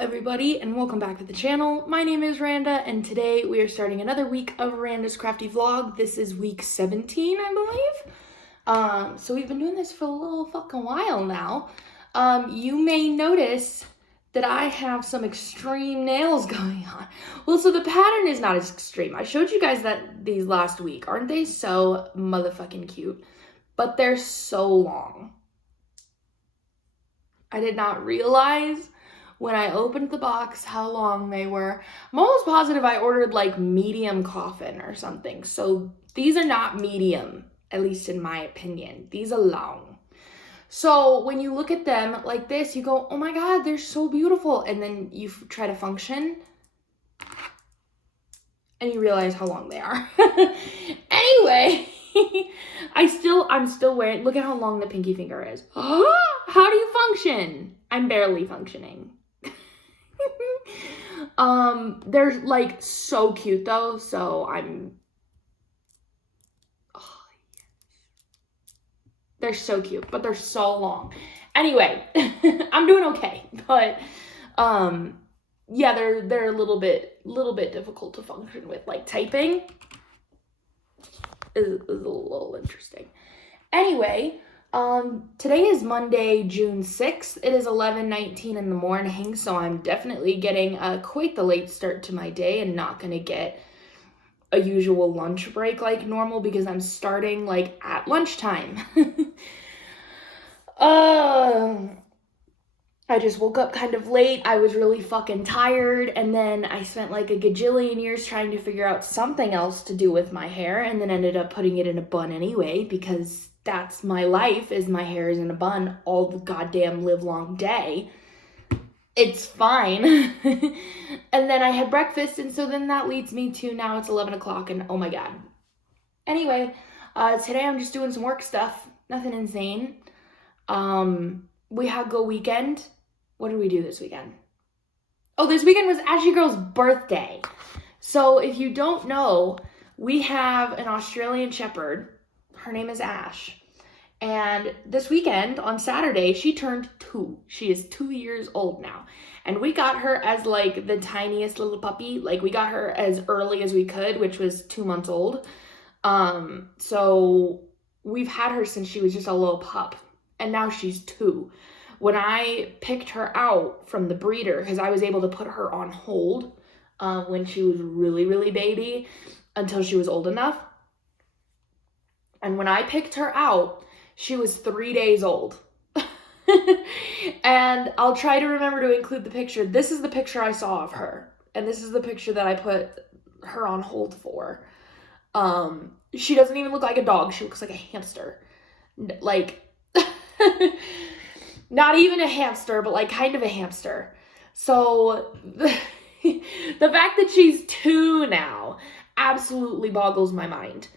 everybody, and welcome back to the channel. My name is Randa, and today we are starting another week of Randa's Crafty Vlog. This is week 17, I believe. So we've been doing this for a little fucking while now. You may notice that I have some extreme nails going on. Well, so the pattern is not as extreme. I showed you guys that these last week. Aren't they so motherfucking cute? But they're so long. I did not realize when I opened the box how long they were. I'm almost positive I ordered like medium coffin or something. So these are not medium, at least in my opinion. These are long. So when you look at them like this, you go, oh my God, they're so beautiful. And then you try to function and you realize how long they are. Anyway, I'm still wearing, look at how long the pinky finger is. How do you function? I'm barely functioning. They're like so cute though, so they're so cute, but they're so long. Anyway, I'm doing okay, but yeah, they're a little bit difficult to function with. Like typing is a little interesting. Anyway, today is Monday, June 6th. It is 11:19 in the morning, so I'm definitely getting quite the late start to my day and not gonna get a usual lunch break like normal because I'm starting like at lunchtime. I just woke up kind of late. I was really fucking tired, and then I spent like a gajillion years trying to figure out something else to do with my hair, and then ended up putting it in a bun anyway because that's my life, is my hair is in a bun all the goddamn live long day. It's fine. And then I had breakfast, and so then that leads me to now it's 11 o'clock, and oh my God. Anyway, today I'm just doing some work stuff. Nothing insane. We had go weekend. What did we do this weekend? Oh, this weekend was Ashley Girl's birthday. So if you don't know, we have an Australian Shepherd. Her name is Ash. And this weekend, on Saturday, she turned 2. She is 2 years old now. And we got her as like the tiniest little puppy. Like we got her as early as we could, which was 2 months old. So we've had her since she was just a little pup. And now she's 2. When I picked her out from the breeder, because I was able to put her on hold when she was really, really baby until she was old enough. And when I picked her out, she was 3 days old. And I'll try to remember to include the picture. This is the picture I saw of her. And this is the picture that I put her on hold for. She doesn't even look like a dog. She looks like a hamster. Like, not even a hamster, but like kind of a hamster. So the fact that she's 2 now absolutely boggles my mind.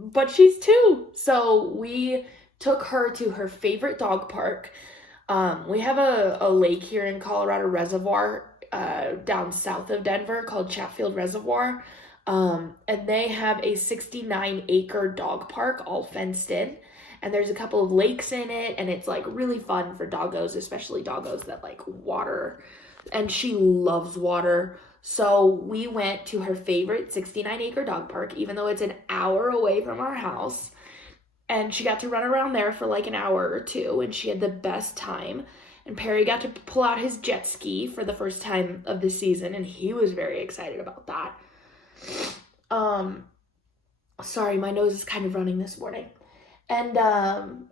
But she's 2. So we took her to her favorite dog park. We have a lake here in Colorado Reservoir, down south of Denver called Chatfield Reservoir. And they have a 69-acre dog park all fenced in. And there's a couple of lakes in it, and it's like really fun for doggos, especially doggos that like water. And she loves water. So we went to her favorite 69-acre dog park, even though it's an hour away from our house. And she got to run around there for like an hour or 2, and she had the best time. And Perry got to pull out his jet ski for the first time of the season, and he was very excited about that. Sorry, my nose is kind of running this morning. And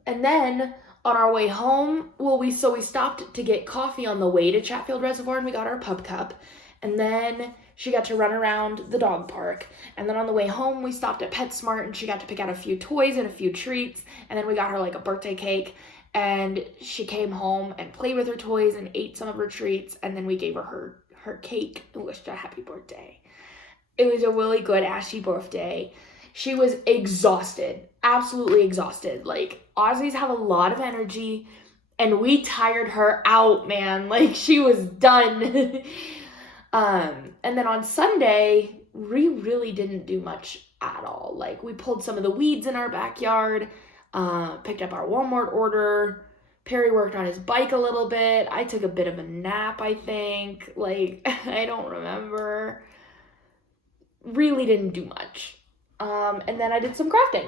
then on our way home, we stopped to get coffee on the way to Chatfield Reservoir, and we got our pup cup. And then she got to run around the dog park. And then on the way home, we stopped at PetSmart, and she got to pick out a few toys and a few treats. And then we got her like a birthday cake. And she came home and played with her toys and ate some of her treats. And then we gave her her cake and wished her a happy birthday. It was a really good Ashy birthday. She was exhausted, absolutely exhausted. Like, Aussies have a lot of energy, and we tired her out, man. Like, she was done. And then on Sunday, we really didn't do much at all. Like, we pulled some of the weeds in our backyard, picked up our Walmart order, Perry worked on his bike a little bit. I took a bit of a nap, I think. Like, I don't remember. Really didn't do much. And then I did some crafting.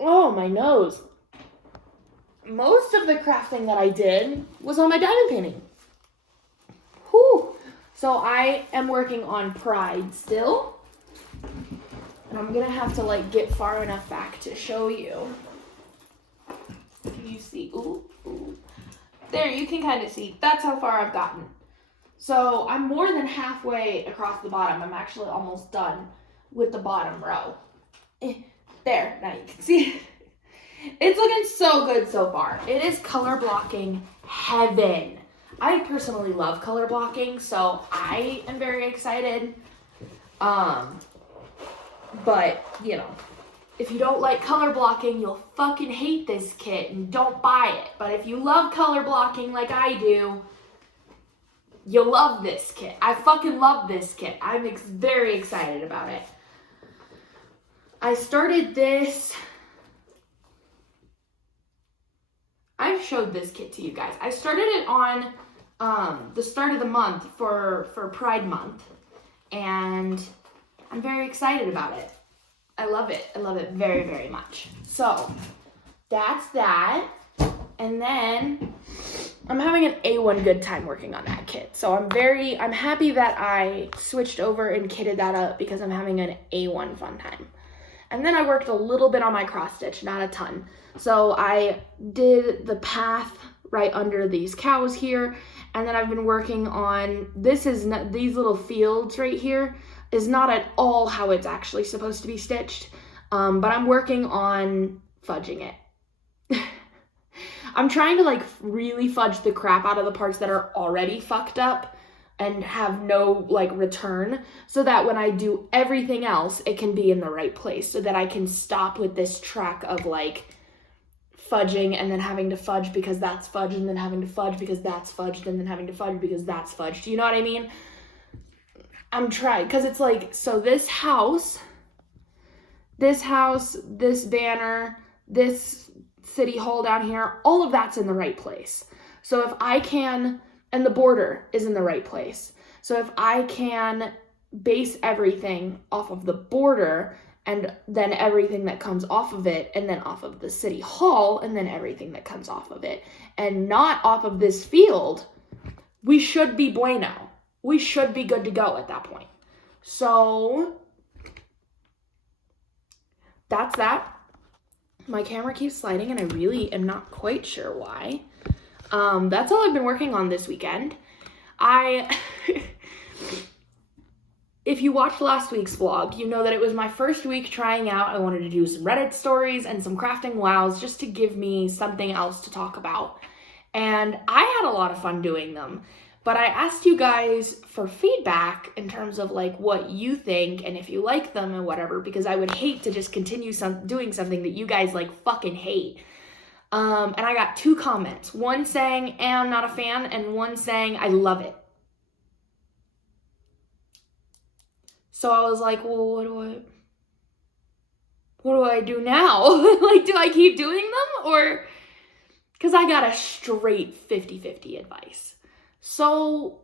Oh, my nose. Most of the crafting that I did was on my diamond painting. Whew. So I am working on Pride still. And I'm gonna have to like get far enough back to show you. Can you see? Ooh, ooh. There, you can kind of see. That's how far I've gotten. So I'm more than halfway across the bottom. I'm actually almost done with the bottom row. There, now you can see. It's looking so good so far. It is color blocking heaven. I personally love color blocking, so I am very excited. But, you know, if you don't like color blocking, you'll fucking hate this kit and don't buy it. But if you love color blocking like I do, you'll love this kit. I fucking love this kit. I'm very excited about it. I started this. I've showed this kit to you guys. I started it on the start of the month for Pride Month. And I'm very excited about it. I love it. I love it very, very much. So that's that. And then I'm having an A1 good time working on that kit. So I'm happy that I switched over and kitted that up because I'm having an A1 fun time. And then I worked a little bit on my cross stitch, not a ton. So I did the path right under these cows here. And then I've been working on, these little fields right here is not at all how it's actually supposed to be stitched. But I'm working on fudging it. I'm trying to like really fudge the crap out of the parts that are already fucked up and have no like return, so that when I do everything else, it can be in the right place, so that I can stop with this track of like fudging and then having to fudge because that's fudge and then having to fudge because that's fudged and then having to fudge because that's fudged. Do you know what I mean? I'm trying, because it's like, so this house, this banner, this city hall down here, all of that's in the right place. So if I can, and the border is in the right place. So if I can base everything off of the border and then everything that comes off of it, and then off of the city hall, and then everything that comes off of it, and not off of this field, we should be bueno. We should be good to go at that point. So that's that. My camera keeps sliding and I really am not quite sure why. That's all I've been working on this weekend. If you watched last week's vlog, you know that it was my first week trying out. I wanted to do some Reddit stories and some crafting wows just to give me something else to talk about. And I had a lot of fun doing them. But I asked you guys for feedback in terms of like what you think and if you like them and whatever, because I would hate to just continue doing something that you guys like fucking hate. And I got 2 comments, one saying, I'm not a fan, and one saying, I love it. So I was like, well, what do I do now? Like, do I keep doing them? Or, because I got a straight 50-50 advice. So,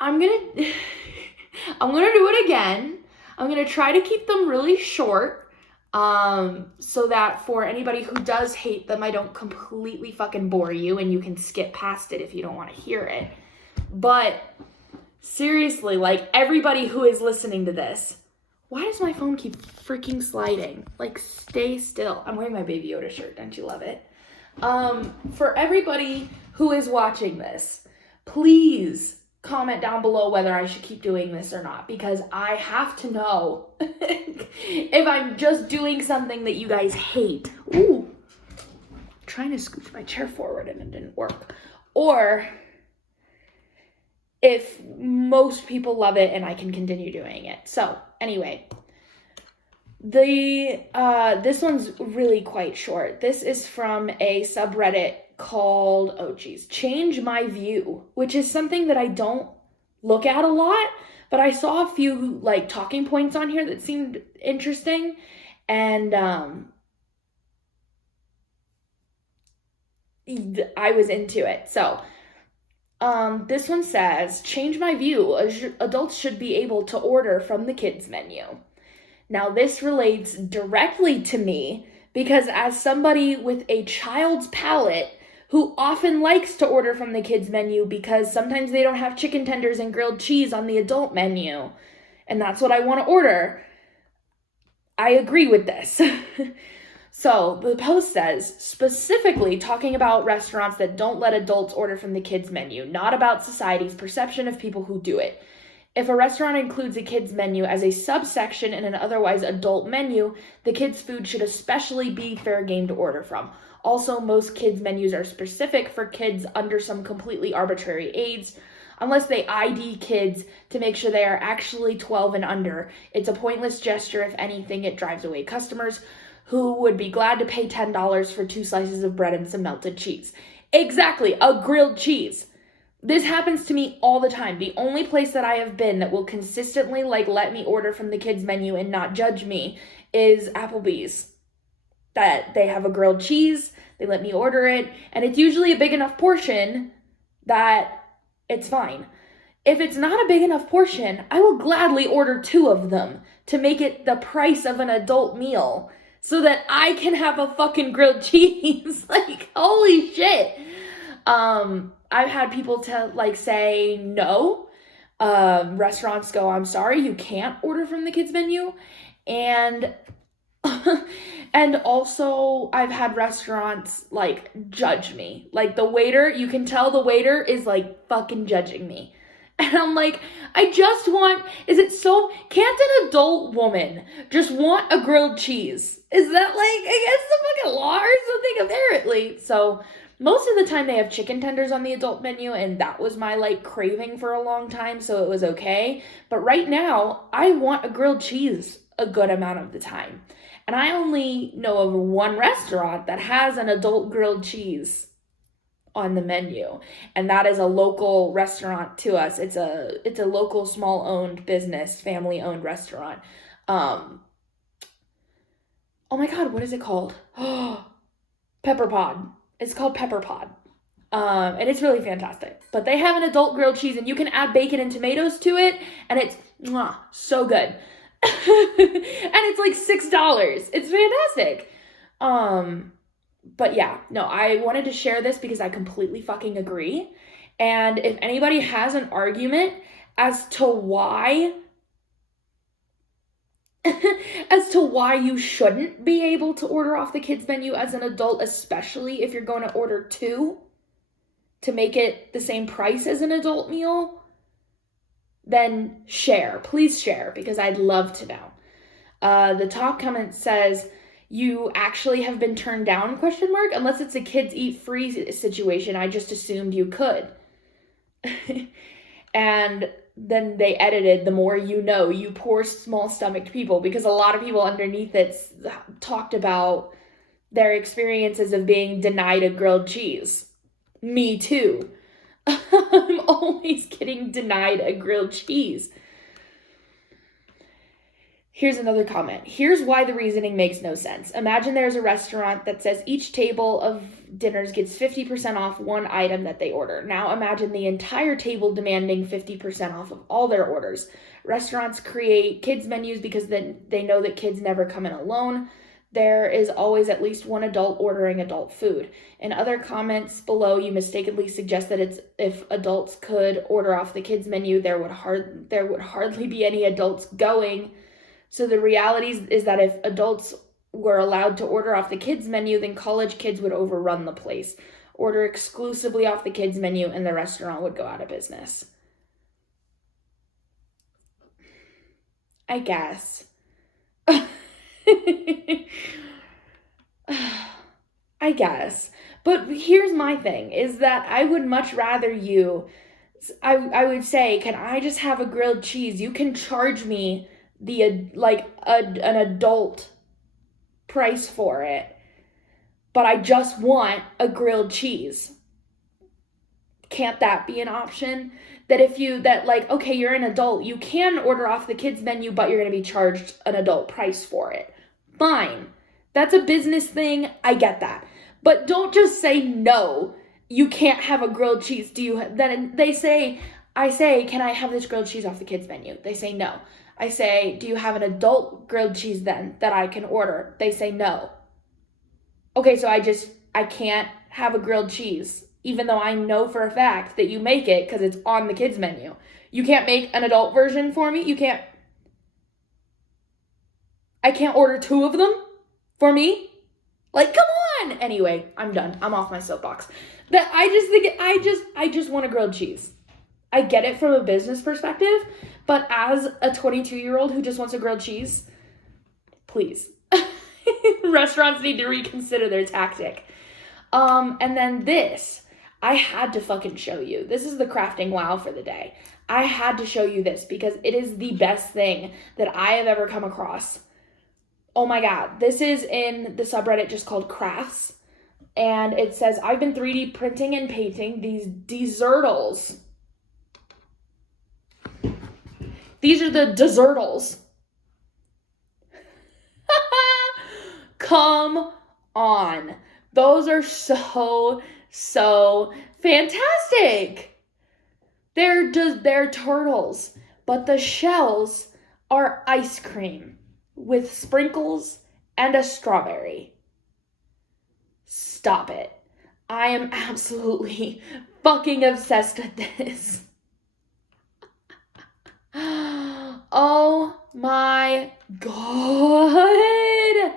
I'm gonna do it again. I'm gonna try to keep them really short. So that for anybody who does hate them, I don't completely fucking bore you and you can skip past it if you don't want to hear it. But seriously, like everybody who is listening to this, why does my phone keep freaking sliding? Like, stay still. I'm wearing my Baby Yoda shirt. Don't you love it? For everybody who is watching this, please comment down below whether I should keep doing this or not, because I have to know if I'm just doing something that you guys hate. Ooh, I'm trying to scooch my chair forward and it didn't work. Or if most people love it and I can continue doing it. So anyway, this one's really quite short. This is from a subreddit called, Change My View, which is something that I don't look at a lot, but I saw a few like talking points on here that seemed interesting, And I was into it. So this one says, change my view. Adults should be able to order from the kids menu. Now, this relates directly to me because as somebody with a child's palate who often likes to order from the kids menu because sometimes they don't have chicken tenders and grilled cheese on the adult menu, and that's what I want to order, I agree with this. So the post says, specifically talking about restaurants that don't let adults order from the kids menu, not about society's perception of people who do it. If a restaurant includes a kids menu as a subsection in an otherwise adult menu, the kids' food should especially be fair game to order from. Also, most kids' menus are specific for kids under some completely arbitrary age. Unless they ID kids to make sure they are actually 12 and under, it's a pointless gesture. If anything, it drives away customers who would be glad to pay $10 for 2 slices of bread and some melted cheese. Exactly, a grilled cheese. This happens to me all the time. The only place that I have been that will consistently let me order from the kids menu and not judge me is Applebee's. That they have a grilled cheese, they let me order it, and it's usually a big enough portion that it's fine. If it's not a big enough portion, I will gladly order 2 of them to make it the price of an adult meal so that I can have a fucking grilled cheese. Holy shit. I've had people say no. Restaurants go, I'm sorry, you can't order from the kids menu. And and also I've had restaurants judge me. The waiter, you can tell the waiter is fucking judging me. And I'm I just want, can't an adult woman just want a grilled cheese? Is that I guess the fucking law or something apparently? So most of the time they have chicken tenders on the adult menu, and that was my craving for a long time, so it was okay. But right now, I want a grilled cheese a good amount of the time. And I only know of one restaurant that has an adult grilled cheese on the menu, and that is a local restaurant to us. It's a local small-owned business, family-owned restaurant. Oh my god, what is it called? Pepper Pod. It's called Pepper Pod. And it's really fantastic. But they have an adult grilled cheese, and you can add bacon and tomatoes to it, and it's so good. And it's $6. It's fantastic. But yeah, no, I wanted to share this because I completely fucking agree. And if anybody has an argument as to why you shouldn't be able to order off the kids menu as an adult, especially if you're going to order 2 to make it the same price as an adult meal, then please share, because I'd love to know. The top comment says, you actually have been turned down, ? Unless it's a kids eat free situation, I just assumed you could. And then they edited, the more you know, you poor small-stomached people, because a lot of people underneath it talked about their experiences of being denied a grilled cheese. Me too. I'm always getting denied a grilled cheese. Here's another comment. Here's why the reasoning makes no sense. Imagine there's a restaurant that says each table of dinners gets 50% off one item that they order. Now imagine the entire table demanding 50% off of all their orders. Restaurants create kids menus because then they know that kids never come in alone. There is always at least one adult ordering adult food. In other comments below, you mistakenly suggest that if adults could order off the kids menu, there would hardly be any adults going. So the reality is that if adults were allowed to order off the kids menu, then college kids would overrun the place. Order exclusively off the kids menu and the restaurant would go out of business. I guess. I guess. But here's my thing, is that I would much rather I would say, can I just have a grilled cheese? You can charge me an adult price for it, but I just want a grilled cheese. Can't that be an option? Okay, you're an adult, you can order off the kids menu, but you're going to be charged an adult price for it. Fine. That's a business thing. I get that. But don't just say no. You can't have a grilled cheese. Then I say, can I have this grilled cheese off the kids' menu? They say no. I say, do you have an adult grilled cheese then that I can order? They say no. Okay, so I can't have a grilled cheese, even though I know for a fact that you make it because it's on the kids' menu. You can't make an adult version for me? I can't order 2 of them for me? Like, come on! Anyway, I'm done. I'm off my soapbox. I just want a grilled cheese. I get it from a business perspective, but as a 22-year-old who just wants a grilled cheese, please. Restaurants need to reconsider their tactic. And then this, I had to fucking show you. This is the crafting wow for the day. I had to show you this because it is the best thing that I have ever come across. Oh my God. This is in the subreddit just called Crafts. And it says, I've been 3D printing and painting these dessertles. These are the dessertles. Come on. Those are so fantastic. They're turtles, but the shells are ice cream with sprinkles and a strawberry. Stop it. I am absolutely fucking obsessed with this. Oh my God.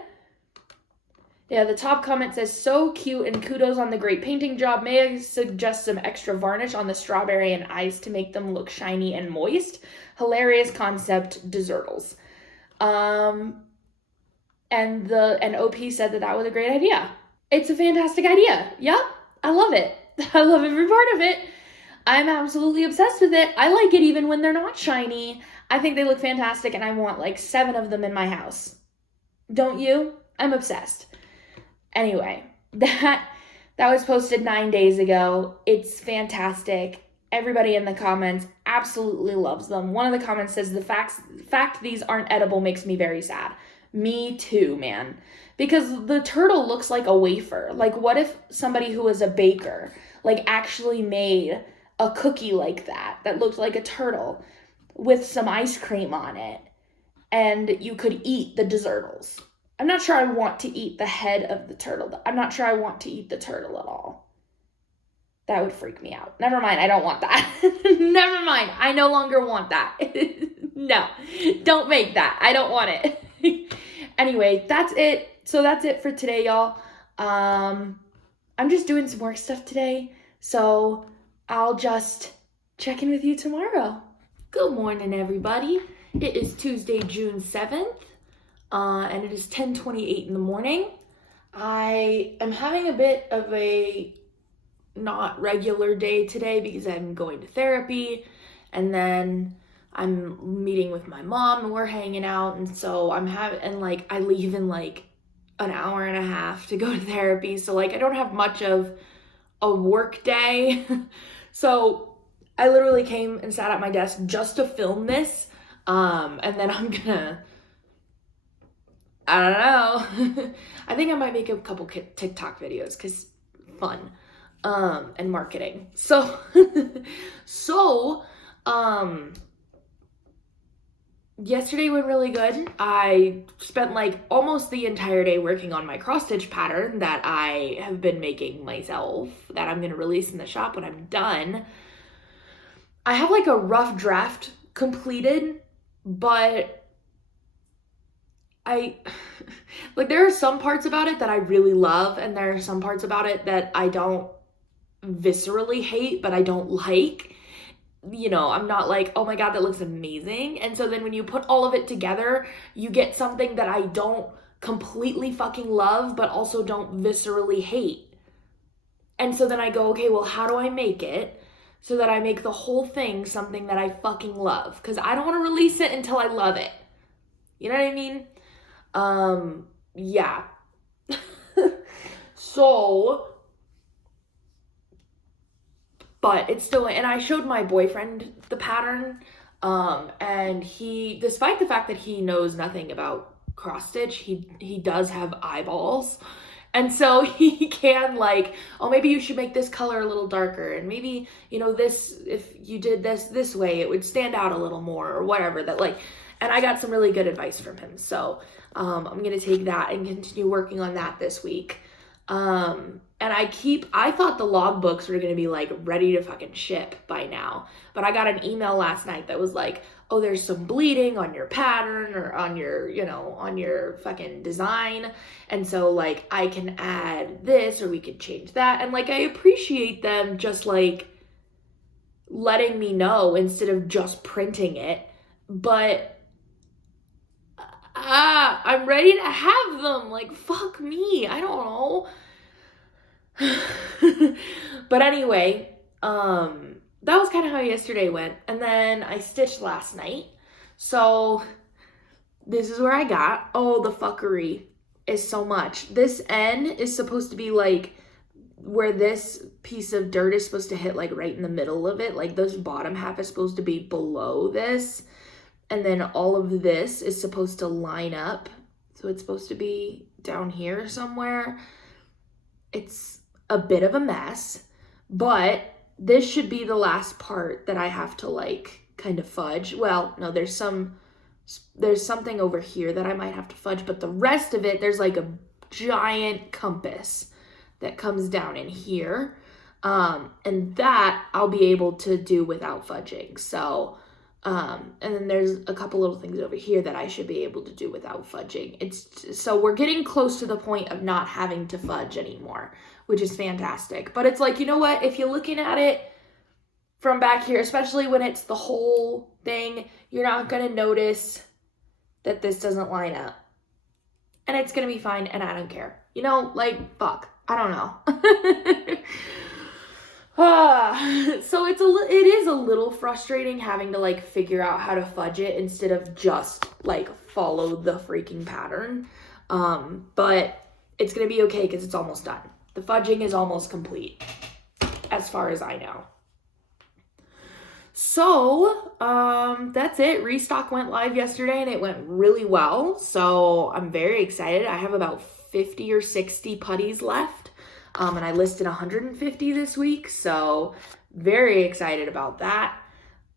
Yeah, the top comment says, so cute and kudos on the great painting job. May I suggest some extra varnish on the strawberry and ice to make them look shiny and moist? Hilarious concept, dessertles. And OP said that was a great idea. It's a fantastic idea. Yep, I love it. I love every part of it. I'm absolutely obsessed with it. I like it even when they're not shiny. I think they look fantastic and I want like 7 of them in my house. Don't you? I'm obsessed. Anyway, that was posted 9 days ago. It's fantastic. Everybody in the comments absolutely loves them. One of the comments says, the fact these aren't edible makes me very sad. Me too, man. Because the turtle looks like a wafer. Like, what if somebody who was a baker, like, actually made a cookie like that looked like a turtle with some ice cream on it, and you could eat the dessertles? I'm not sure I want to eat the head of the turtle. I'm not sure I want to eat the turtle at all. That would freak me out. Never mind, I don't want that. Never mind, I no longer want that. No, don't make that. I don't want it. Anyway, that's it. So that's it for today, y'all. I'm just doing some work stuff today, so I'll just check in with you tomorrow. Good morning, everybody. It is Tuesday, June 7th. And it is 10:28 in the morning. I am having a bit of a not regular day today because I'm going to therapy, and then I'm meeting with my mom and we're hanging out, and so I leave in like an hour and a half to go to therapy, so like I don't have much of a work day. So I literally came and sat at my desk just to film this, and then I'm gonna, I don't know. I think I might make a couple TikTok videos because fun, and marketing. So, yesterday went really good. I spent like almost the entire day working on my cross stitch pattern that I have been making myself, that I'm going to release in the shop when I'm done. I have like a rough draft completed, but there are some parts about it that I really love, and there are some parts about it that I don't viscerally hate, but I don't like. You know, I'm not like, oh my God, that looks amazing. And so then when you put all of it together, you get something that I don't completely fucking love, but also don't viscerally hate. And so then I go, okay, well, how do I make it so that I make the whole thing something that I fucking love? Because I don't want to release it until I love it. You know what I mean? Yeah. But it's still, and I showed my boyfriend the pattern, and he, despite the fact that he knows nothing about cross stitch, he does have eyeballs. And so he can like, oh, maybe you should make this color a little darker. And maybe, you know, this, if you did this way, it would stand out a little more or whatever that like, and I got some really good advice from him. So I'm going to take that and continue working on that this week. And I thought the logbooks were going to be like ready to fucking ship by now, but I got an email last night that was like, oh, there's some bleeding on your pattern or on your, you know, on your fucking design. And so like I can add this or we could change that. And like, I appreciate them just like letting me know instead of just printing it. But I'm ready to have them. Like, fuck me. I don't know. But anyway, that was kind of how yesterday went. And then I stitched last night. So this is where I got. Oh, the fuckery is so much. This end is supposed to be like where this piece of dirt is supposed to hit like right in the middle of it. Like this bottom half is supposed to be below this. And then all of this is supposed to line up. So it's supposed to be down here somewhere. It's a bit of a mess, but this should be the last part that I have to like kind of fudge. Well, no, there's something over here that I might have to fudge, but the rest of it, there's like a giant compass that comes down in here. And that I'll be able to do without fudging. So, and then there's a couple little things over here that I should be able to do without fudging. So we're getting close to the point of not having to fudge anymore, which is fantastic. But it's like, you know what? If you're looking at it from back here, especially when it's the whole thing, you're not going to notice that this doesn't line up. And it's going to be fine, and I don't care. You know, like, fuck. I don't know. So it is a little frustrating having to like figure out how to fudge it instead of just like follow the freaking pattern. But it's going to be okay because it's almost done. The fudging is almost complete as far as I know. So, that's it. Restock went live yesterday and it went really well. So I'm very excited. I have about 50 or 60 putties left. And I listed 150 this week. So very excited about that.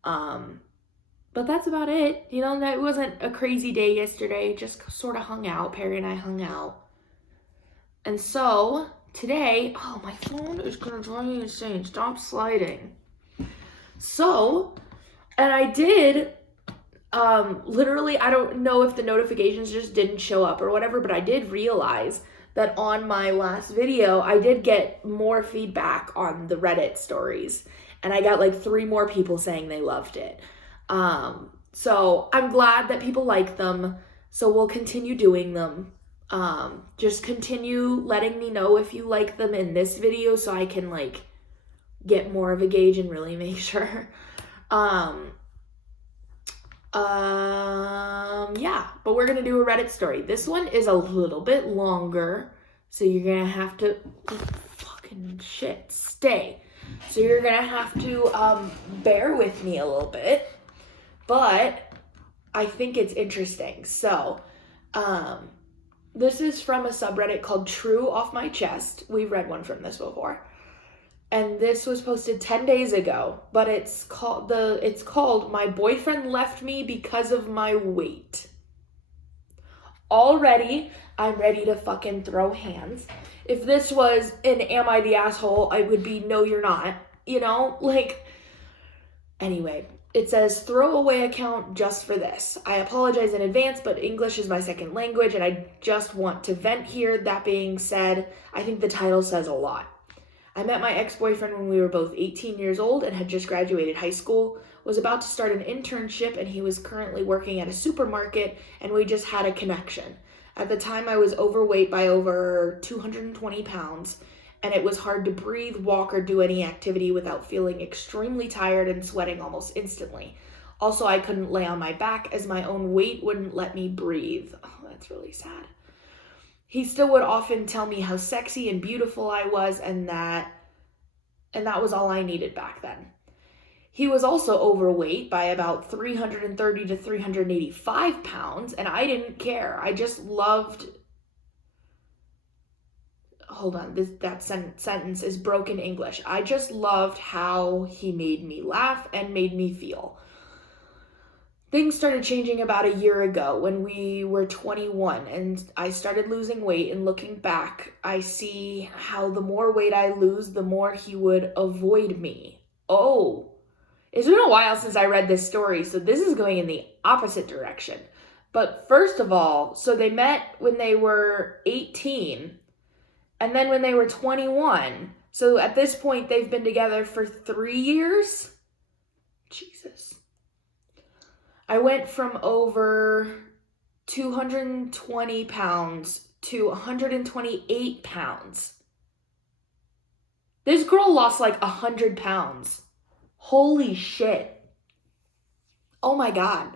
But that's about it. You know, that wasn't a crazy day yesterday. Just sort of hung out. Perry and I hung out. And so today, oh, my phone is going to drive me insane. Stop sliding. So, and I did, literally, I don't know if the notifications just didn't show up or whatever, but I did realize that on my last video, I did get more feedback on the Reddit stories. And I got like 3 more people saying they loved it. So I'm glad that people like them. So we'll continue doing them. Just continue letting me know if you like them in this video so I can like get more of a gauge and really make sure. Yeah, but we're gonna do a Reddit story. This one is a little bit longer, so you're gonna have to fucking shit, stay. So you're gonna have to bear with me a little bit, but I think it's interesting. So, this is from a subreddit called True Off My Chest. We've read one from this before. And this was posted 10 days ago, but it's called My Boyfriend Left Me Because of My Weight. Already, I'm ready to fucking throw hands. If this was an Am I the Asshole, I would be No You're Not, you know? Like, anyway, it says throwaway account just for this. I apologize in advance, but English is my second language and I just want to vent here. That being said, I think the title says a lot. I met my ex-boyfriend when we were both 18 years old and had just graduated high school, was about to start an internship, and he was currently working at a supermarket, and we just had a connection. At the time, I was overweight by over 220 pounds, and it was hard to breathe, walk, or do any activity without feeling extremely tired and sweating almost instantly. Also, I couldn't lay on my back as my own weight wouldn't let me breathe. Oh, that's really sad. He still would often tell me how sexy and beautiful I was, and that was all I needed back then. He was also overweight by about 330 to 385 pounds, and I didn't care. I just loved... Hold on, that sentence is broken English. I just loved how he made me laugh and made me feel. Things started changing about a year ago when we were 21 and I started losing weight, and looking back, I see how the more weight I lose, the more he would avoid me. Oh, it's been a while since I read this story, so this is going in the opposite direction. But first of all, so they met when they were 18 and then when they were 21. So at this point, they've been together for 3 years. Jesus. I went from over 220 pounds to 128 pounds. This girl lost like 100 pounds. Holy shit. Oh my God.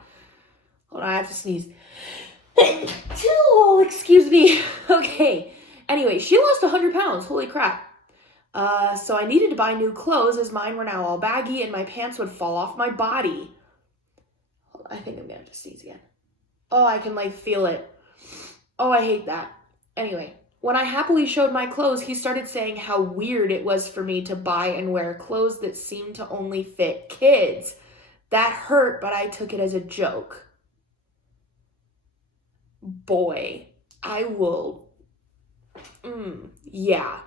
Hold on, I have to sneeze. Oh, excuse me. Okay. Anyway, she lost 100 pounds. Holy crap. So I needed to buy new clothes as mine were now all baggy and my pants would fall off my body. I think I'm gonna have to sneeze again. Oh, I can like feel it. Oh, I hate that. Anyway, when I happily showed my clothes, he started saying how weird it was for me to buy and wear clothes that seemed to only fit kids. That hurt, but I took it as a joke. Boy, I will... yeah.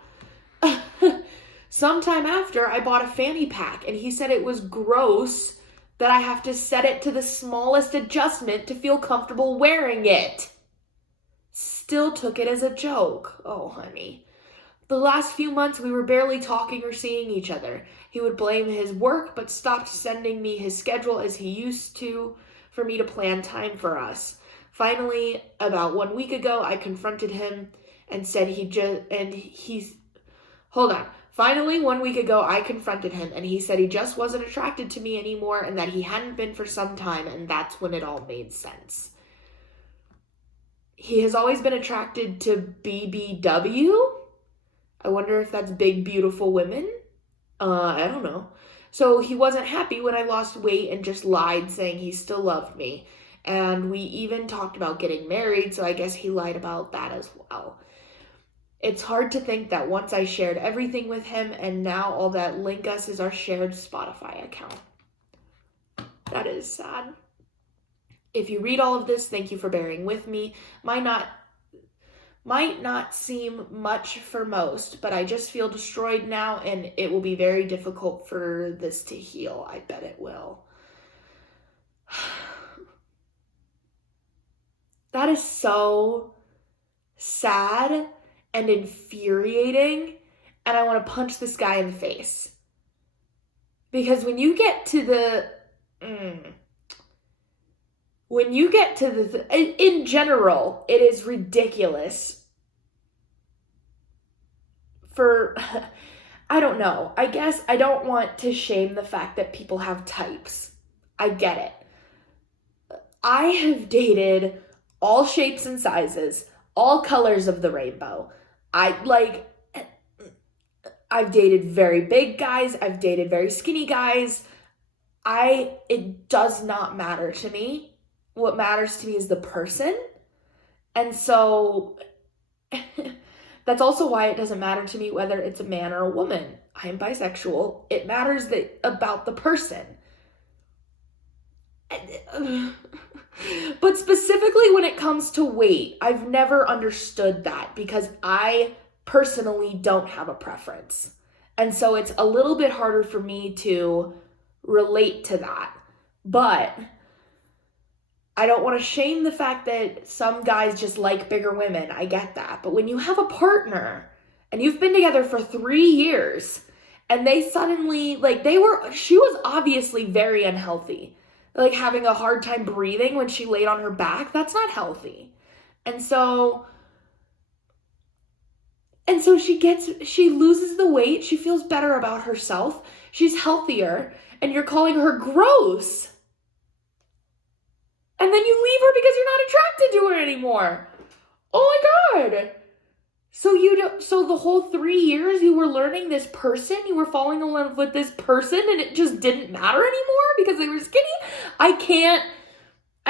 Sometime after, I bought a fanny pack, and he said it was gross that I have to set it to the smallest adjustment to feel comfortable wearing it. Still took it as a joke. Oh, honey. The last few months, we were barely talking or seeing each other. He would blame his work, but stopped sending me his schedule as he used to for me to plan time for us. Finally, about 1 week ago, I confronted him and said Finally, 1 week ago, I confronted him, and he said he just wasn't attracted to me anymore and that he hadn't been for some time, and that's when it all made sense. He has always been attracted to BBW? I wonder if that's big, beautiful women? I don't know. So he wasn't happy when I lost weight and just lied, saying he still loved me. And we even talked about getting married, so I guess he lied about that as well. It's hard to think that once I shared everything with him, and now all that link us is our shared Spotify account. That is sad. If you read all of this, thank you for bearing with me. Might not seem much for most, but I just feel destroyed now, and it will be very difficult for this to heal. I bet it will. That is so sad and infuriating, and I want to punch this guy in the face. Because when you get to the... in general, it is ridiculous for... I don't know. I guess I don't want to shame the fact that people have types. I get it. I have dated all shapes and sizes, all colors of the rainbow. I've dated very big guys. I've dated very skinny guys. It does not matter to me. What matters to me is the person. And so that's also why it doesn't matter to me whether it's a man or a woman. I am bisexual. It matters about the person. But specifically when it comes to weight, I've never understood that because I personally don't have a preference. And so it's a little bit harder for me to relate to that. But I don't want to shame the fact that some guys just like bigger women. I get that. But when you have a partner and you've been together for 3 years and they suddenly, she was obviously very unhealthy. Like having a hard time breathing when she laid on her back, that's not healthy. And so she loses the weight, she feels better about herself, she's healthier, and you're calling her gross. And then you leave her because you're not attracted to her anymore. Oh my God. So the whole 3 years you were learning this person, you were falling in love with this person, and it just didn't matter anymore because they were skinny? I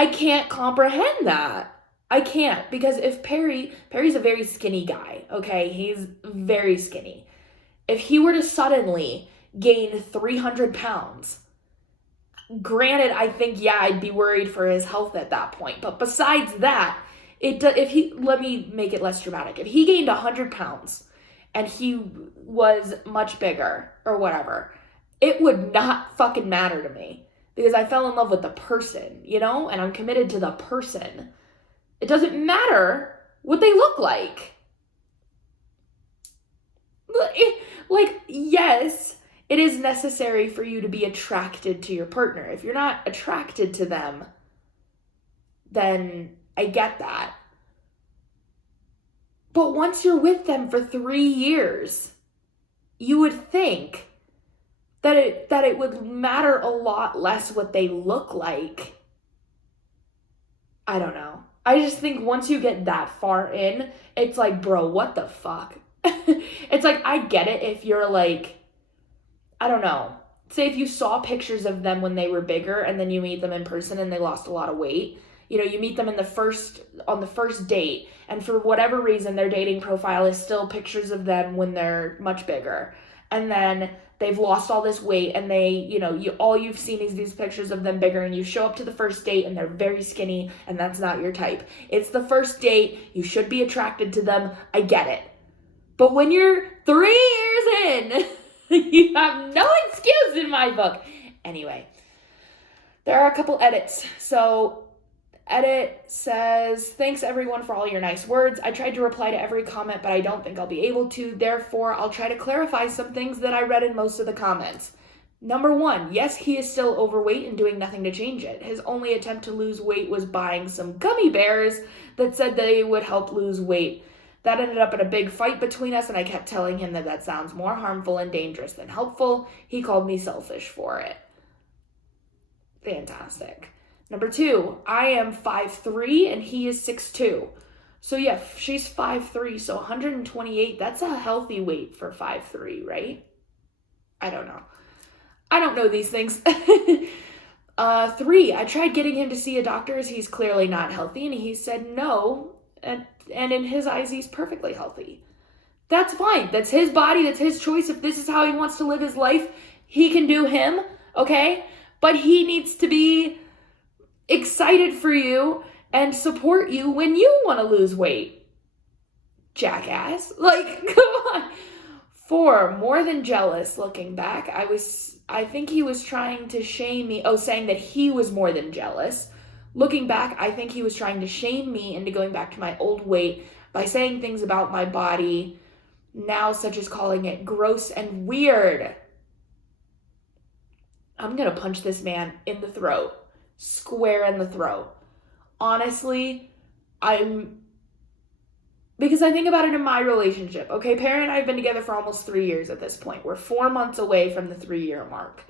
can't comprehend that. I can't, because if Perry's a very skinny guy, okay? He's very skinny. If he were to suddenly gain 300 pounds, granted, I think, yeah, I'd be worried for his health at that point. But besides that, let me make it less dramatic. If he gained 100 pounds and he was much bigger or whatever, it would not fucking matter to me because I fell in love with the person, you know, and I'm committed to the person. It doesn't matter what they look like. Like, yes, it is necessary for you to be attracted to your partner. If you're not attracted to them, then I get that. But once you're with them for 3 years, you would think that it would matter a lot less what they look like. I don't know. I just think once you get that far in, it's like, bro, what the fuck? It's like, I get it if you're like, I don't know. Say if you saw pictures of them when they were bigger and then you meet them in person and they lost a lot of weight. You know, you meet them on the first date, and for whatever reason, their dating profile is still pictures of them when they're much bigger. And then they've lost all this weight, and all you've seen is these pictures of them bigger, and you show up to the first date and they're very skinny, and that's not your type. It's the first date. You should be attracted to them. I get it. But when you're 3 years in, you have no excuse in my book. Anyway, there are a couple edits. So, edit says, thanks everyone for all your nice words. I tried to reply to every comment, but I don't think I'll be able to. Therefore, I'll try to clarify some things that I read in most of the comments. Number 1, yes, he is still overweight and doing nothing to change it. His only attempt to lose weight was buying some gummy bears that said they would help lose weight. That ended up in a big fight between us, and I kept telling him that sounds more harmful and dangerous than helpful. He called me selfish for it. Fantastic. Number 2, I am 5'3", and he is 6'2". So yeah, she's 5'3", so 128, that's a healthy weight for 5'3", right? I don't know. I don't know these things. 3, I tried getting him to see a doctor as he's clearly not healthy, and he said no, and in his eyes, he's perfectly healthy. That's fine. That's his body. That's his choice. If this is how he wants to live his life, he can do him, okay? But he needs to be excited for you and support you when you want to lose weight. Jackass. Like, come on. 4, more than jealous looking back. I think he was trying to shame me. Oh, saying that he was more than jealous. Looking back, I think he was trying to shame me into going back to my old weight by saying things about my body now, such as calling it gross and weird. I'm going to punch this man in the throat. Square in the throat. Honestly, because I think about it in my relationship. Okay, Perry and I have been together for almost 3 years at this point. We're 4 months away from the 3-year mark.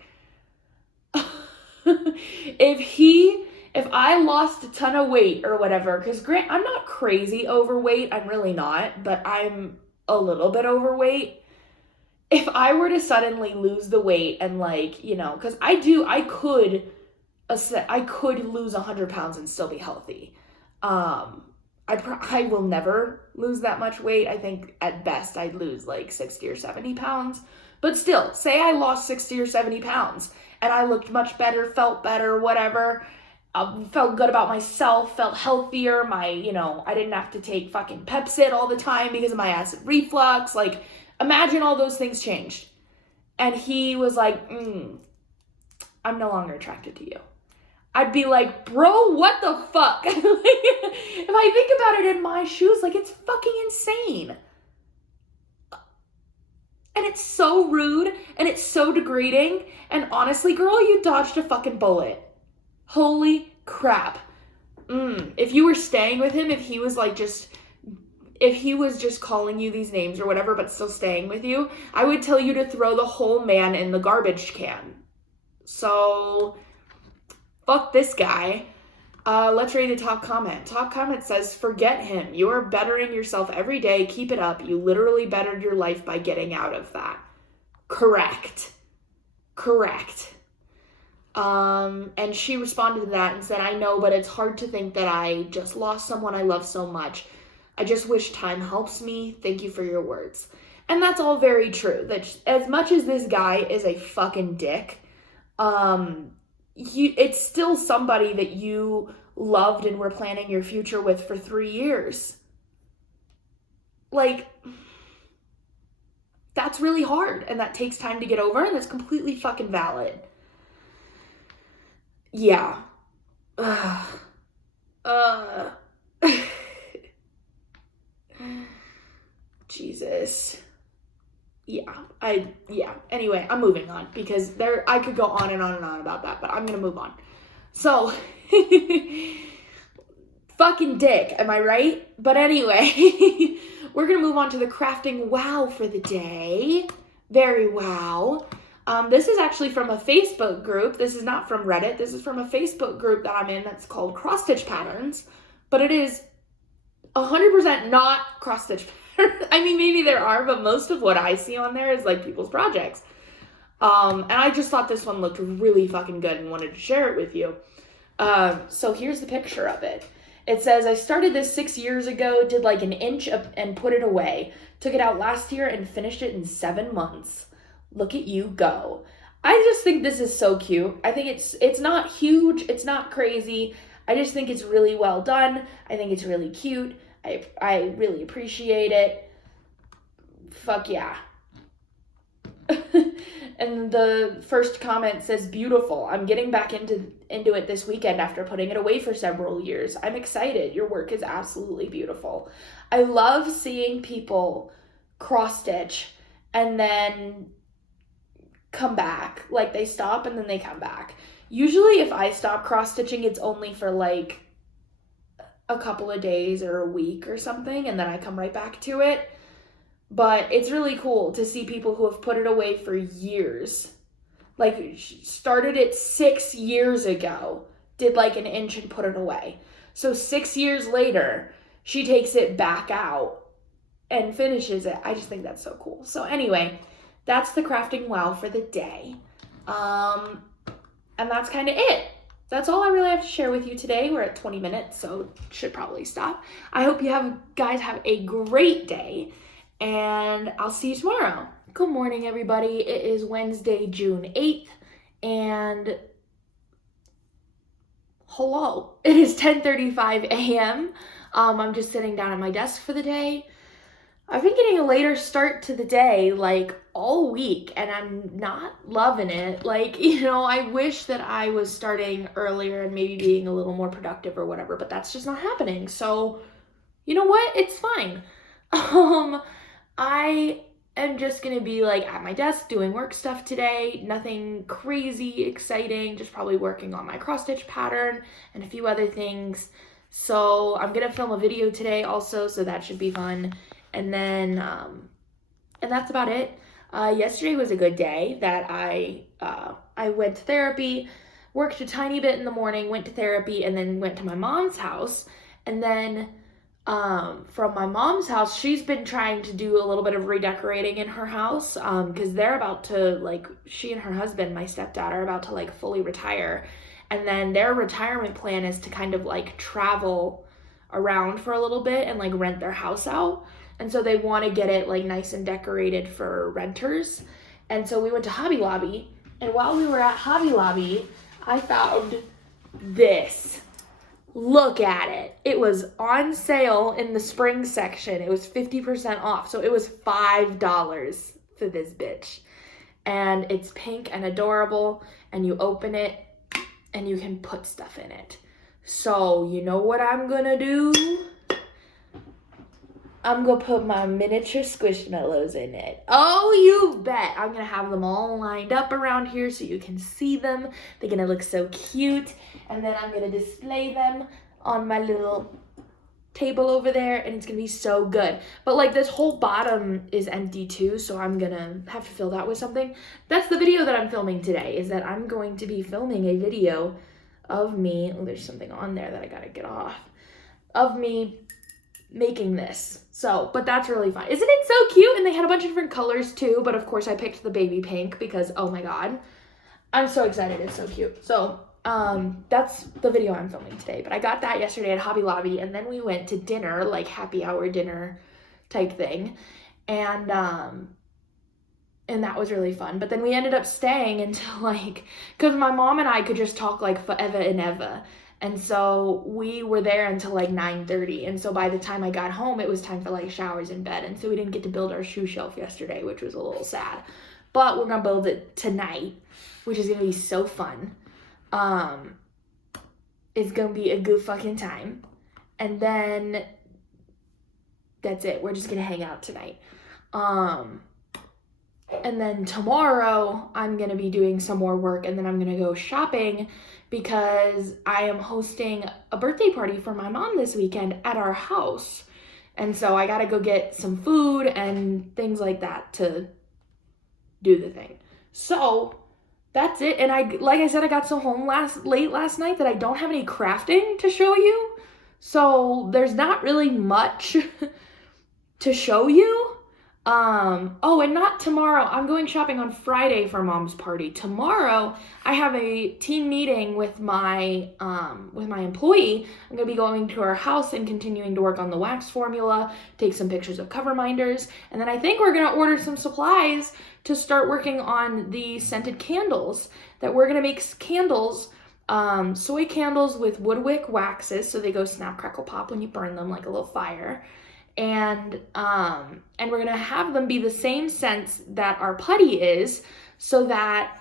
If I lost a ton of weight or whatever, because I'm not crazy overweight, I'm really not, but I'm a little bit overweight. If I were to suddenly lose the weight and because I could lose 100 pounds and still be healthy. I will never lose that much weight. I think at best I'd lose 60 or 70 pounds. But still, say I lost 60 or 70 pounds and I looked much better, felt better, whatever. Felt good about myself, felt healthier. I didn't have to take fucking Pepcid all the time because of my acid reflux. Imagine all those things changed. And he was like, I'm no longer attracted to you. I'd be like, bro, what the fuck? If I think about it in my shoes, it's fucking insane. And it's so rude, and it's so degrading. And honestly, girl, you dodged a fucking bullet. Holy crap. If you were staying with him, if he was just calling you these names or whatever, but still staying with you, I would tell you to throw the whole man in the garbage can. So, fuck this guy. Let's read a top comment. Top comment says, forget him. You are bettering yourself every day. Keep it up. You literally bettered your life by getting out of that. Correct. And she responded to that and said, I know, but it's hard to think that I just lost someone I love so much. I just wish time helps me. Thank you for your words. And that's all very true. That as much as this guy is a fucking dick, it's still somebody that you loved and were planning your future with for 3 years. Like, that's really hard, and that takes time to get over, and that's completely fucking valid. Yeah. Jesus. Anyway, I'm moving on because I could go on and on and on about that, but I'm gonna move on. So, fucking dick, am I right? But anyway, we're gonna move on to the crafting wow for the day. Very wow. This is actually from a Facebook group. This is not from Reddit. This is from a Facebook group that I'm in that's called Cross Stitch Patterns, but it is 100% not cross stitch patterns. I mean, maybe there are, but most of what I see on there is like people's projects. And I just thought this one looked really fucking good and wanted to share it with you. So here's the picture of it. It says, I started this 6 years ago, did like an inch and put it away. Took it out last year and finished it in 7 months. Look at you go. I just think this is so cute. I think it's not huge. It's not crazy. I just think it's really well done. I think it's really cute. I really appreciate it. Fuck yeah. And the first comment says, beautiful. I'm getting back into it this weekend after putting it away for several years. I'm excited. Your work is absolutely beautiful. I love seeing people cross stitch and then come back. Like they stop and then they come back. Usually if I stop cross stitching, it's only for like a couple of days or a week or something, and then I come right back to it. But it's really cool to see people who have put it away for years. Like, started it 6 years ago, did like an inch and put it away. So 6 years later, she takes it back out and finishes it. I just think that's so cool. So anyway, that's the crafting wow for the day. And that's kind of it. That's all I really have to share with you today. We're at 20 minutes, so should probably stop. I hope you guys have a great day, and I'll see you tomorrow. Good morning, everybody. It is Wednesday, June 8th, and hello. It is 10:35 a.m. I'm just sitting down at my desk for the day. I've been getting a later start to the day, like, all week, and I'm not loving it. Like, I wish that I was starting earlier and maybe being a little more productive or whatever, but that's just not happening. So, you know what? It's fine. I am just gonna be, like, at my desk doing work stuff today. Nothing crazy exciting, just probably working on my cross-stitch pattern and a few other things. So, I'm gonna film a video today also, so that should be fun. And then, and that's about it. Yesterday was a good day that I went to therapy, worked a tiny bit in the morning, went to therapy, and then went to my mom's house. And then from my mom's house, she's been trying to do a little bit of redecorating in her house because they're about to, like, she and her husband, my stepdad, are about to, like, fully retire. And then their retirement plan is to kind of, like, travel around for a little bit and, like, rent their house out. And so they want to get it, like, nice and decorated for renters. And so we went to Hobby Lobby. And while we were at Hobby Lobby, I found this. Look at it. It was on sale in the spring section. It was 50% off. So it was $5 for this bitch. And it's pink and adorable. And you open it and you can put stuff in it. So you know what I'm going to do? I'm going to put my miniature squishmallows in it. Oh, you bet. I'm going to have them all lined up around here so you can see them. They're going to look so cute. And then I'm going to display them on my little table over there. And it's going to be so good. But, like, this whole bottom is empty too. So I'm going to have to fill that with something. That's the video that I'm filming today. Is that I'm going to be filming a video of me. Oh, there's something on there that I gotta get off. Of me making this. So, but that's really fun. Isn't it so cute? And they had a bunch of different colors too, but of course I picked the baby pink because, oh my god, I'm so excited. It's so cute. So, that's the video I'm filming today, but I got that yesterday at Hobby Lobby, and then we went to dinner, like happy hour dinner type thing, and that was really fun. But then we ended up staying until like, because my mom and I could just talk like forever and ever. And so we were there until like 9:30. And so by the time I got home, it was time for like showers and bed. And so we didn't get to build our shoe shelf yesterday, which was a little sad. But we're going to build it tonight, which is going to be so fun. It's going to be a good fucking time. And then that's it. We're just going to hang out tonight. And then tomorrow I'm going to be doing some more work, and then I'm going to go shopping because I am hosting a birthday party for my mom this weekend at our house. And so I got to go get some food and things like that to do the thing. So that's it. And like I said, I got so home late last night that I don't have any crafting to show you. So there's not really much to show you. Oh, and not tomorrow. I'm going shopping on Friday for mom's party. Tomorrow, I have a team meeting with my employee. I'm going to be going to her house and continuing to work on the wax formula, take some pictures of cover minders, and then I think we're going to order some supplies to start working on the scented candles that we're going to make candles, soy candles with wood wick waxes, so they go snap, crackle, pop when you burn them like a little fire. And we're gonna have them be the same scents that our putty is, so that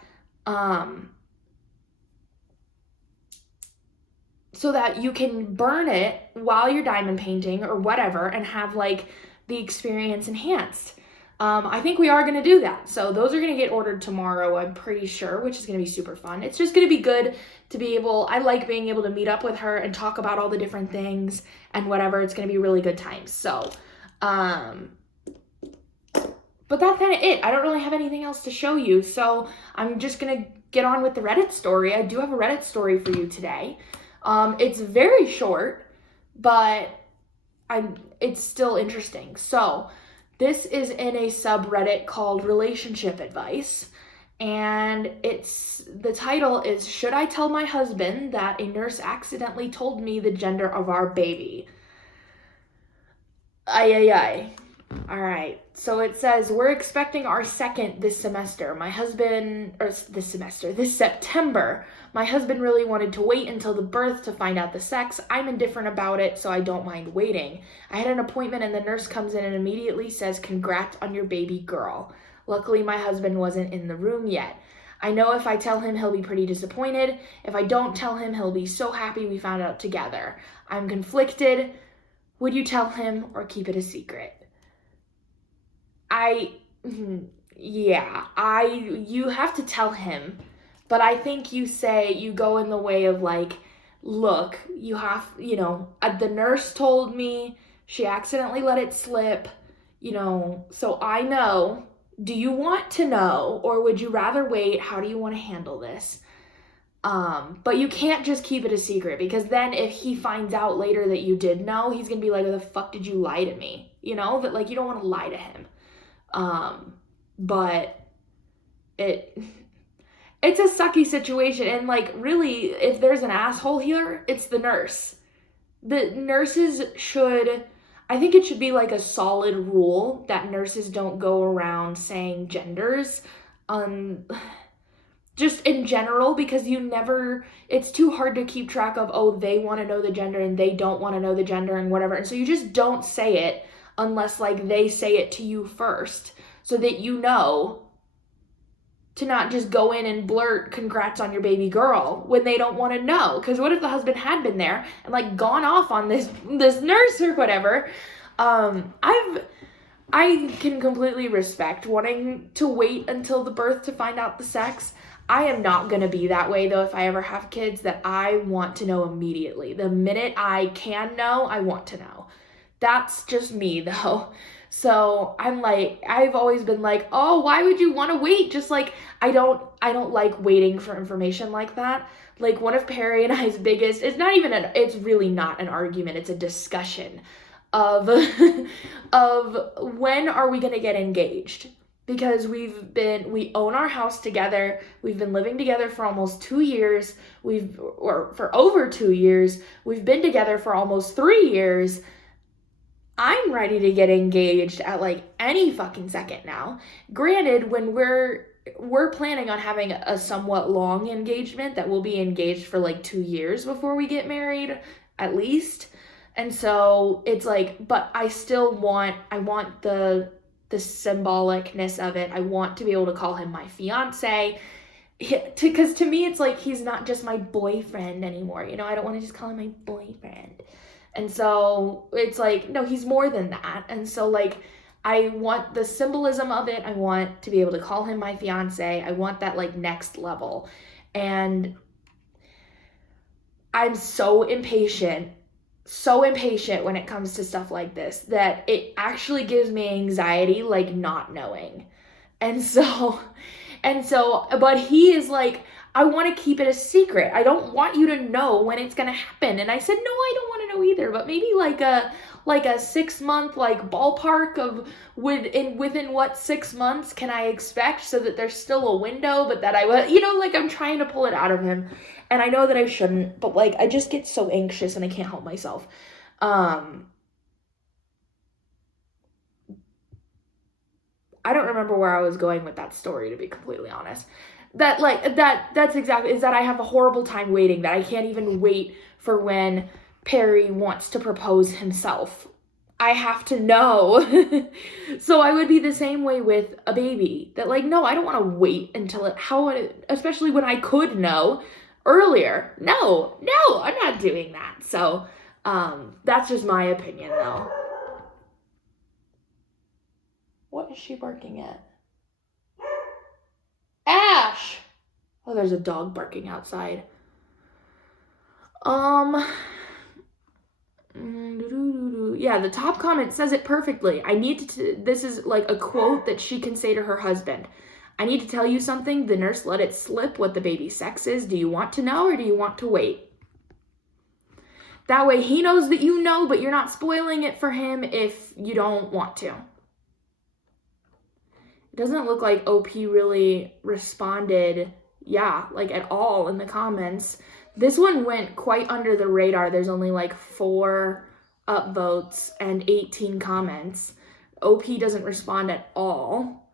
you can burn it while you're diamond painting or whatever and have like the experience enhanced. I think we are going to do that. So those are going to get ordered tomorrow, I'm pretty sure, which is going to be super fun. It's just going to be good to be able, I like being able to meet up with her and talk about all the different things and whatever. It's going to be really good times. So, but that's kind of it. I don't really have anything else to show you. So I'm just going to get on with the Reddit story. I do have a Reddit story for you today. It's very short, but it's still interesting. So this is in a subreddit called Relationship Advice, and the title is, "Should I tell my husband that a nurse accidentally told me the gender of our baby?" Ay. All right. So it says, "We're expecting our second this September. My husband really wanted to wait until the birth to find out the sex. I'm indifferent about it, so I don't mind waiting. I had an appointment and the nurse comes in and immediately says, 'Congrats on your baby girl.' Luckily, my husband wasn't in the room yet. I know if I tell him, he'll be pretty disappointed. If I don't tell him, he'll be so happy we found out together. I'm conflicted. Would you tell him or keep it a secret?" You have to tell him, but I think you go in the way of like, look, the nurse told me, she accidentally let it slip, so I know. Do you want to know, or would you rather wait? How do you want to handle this? But you can't just keep it a secret, because then if he finds out later that you did know, he's gonna be like, "Why the fuck did you lie to me?" That like, you don't want to lie to him. But it's a sucky situation, and like, really, if there's an asshole here, it's the nurse. The nurses I think it should be like a solid rule that nurses don't go around saying genders, just in general, because it's too hard to keep track of, oh, they want to know the gender and they don't want to know the gender and whatever, and so you just don't say it unless like they say it to you first, so that you know to not just go in and blurt "Congrats on your baby girl" when they don't want to know. Because what if the husband had been there and like gone off on this nurse or whatever? I can completely respect wanting to wait until the birth to find out the sex. I am not going to be that way, though, if I ever have kids, that I want to know immediately. The minute I can know, I want to know. That's just me, though. So I've always been like, oh, why would you want to wait? Just like, I don't like waiting for information like that. like one of Perry and I's biggest, it's really not an argument, it's a discussion of of when are we going to get engaged? Because we own our house together. We've been living together for almost 2 years. For over 2 years. We've been together for almost 3 years. I'm ready to get engaged at like any fucking second now. Granted, when we're planning on having a somewhat long engagement, that we'll be engaged for like 2 years before we get married, at least. And so it's like, but I want the symbolicness of it. I want to be able to call him my fiance, because to me it's like he's not just my boyfriend anymore, you know. I don't want to just call him my boyfriend. And so it's like, no, he's more than that. And so like I want the symbolism of it. I want to be able to call him my fiance. I want that like next level. And I'm so impatient when it comes to stuff like this, that it actually gives me anxiety, like not knowing. And so, but he is like, I want to keep it a secret. I don't want you to know when it's going to happen. And I said, no, I don't want to know either, but maybe like a 6 month like ballpark of within what 6 months can I expect, so that there's still a window, but that I will, you know, like I'm trying to pull it out of him. And I know that I shouldn't, but like I just get so anxious and I can't help myself. I don't remember where I was going with that story, to be completely honest. That's exactly, is that I have a horrible time waiting, that I can't even wait for when Perry wants to propose himself. I have to know. So I would be the same way with a baby, that like, no, I don't want to wait until especially when I could know earlier. No, I'm not doing that. So that's just my opinion though. What is she barking at? Ash! Oh, there's a dog barking outside. Yeah, the top comment says it perfectly. This is like a quote that she can say to her husband. I need to tell you something. The nurse let it slip what the baby's sex is. Do you want to know, or do you want to wait? That way he knows that you know, but you're not spoiling it for him if you don't want to. It doesn't look like OP really responded, like at all in the comments. This one went quite under the radar. There's only like 4 upvotes and 18 comments. OP doesn't respond at all.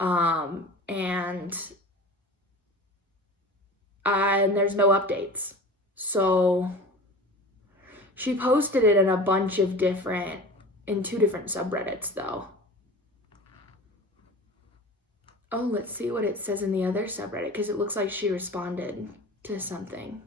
And there's no updates. So she posted it in in 2 different subreddits though. Oh, let's see what it says in the other subreddit, because it looks like she responded to something.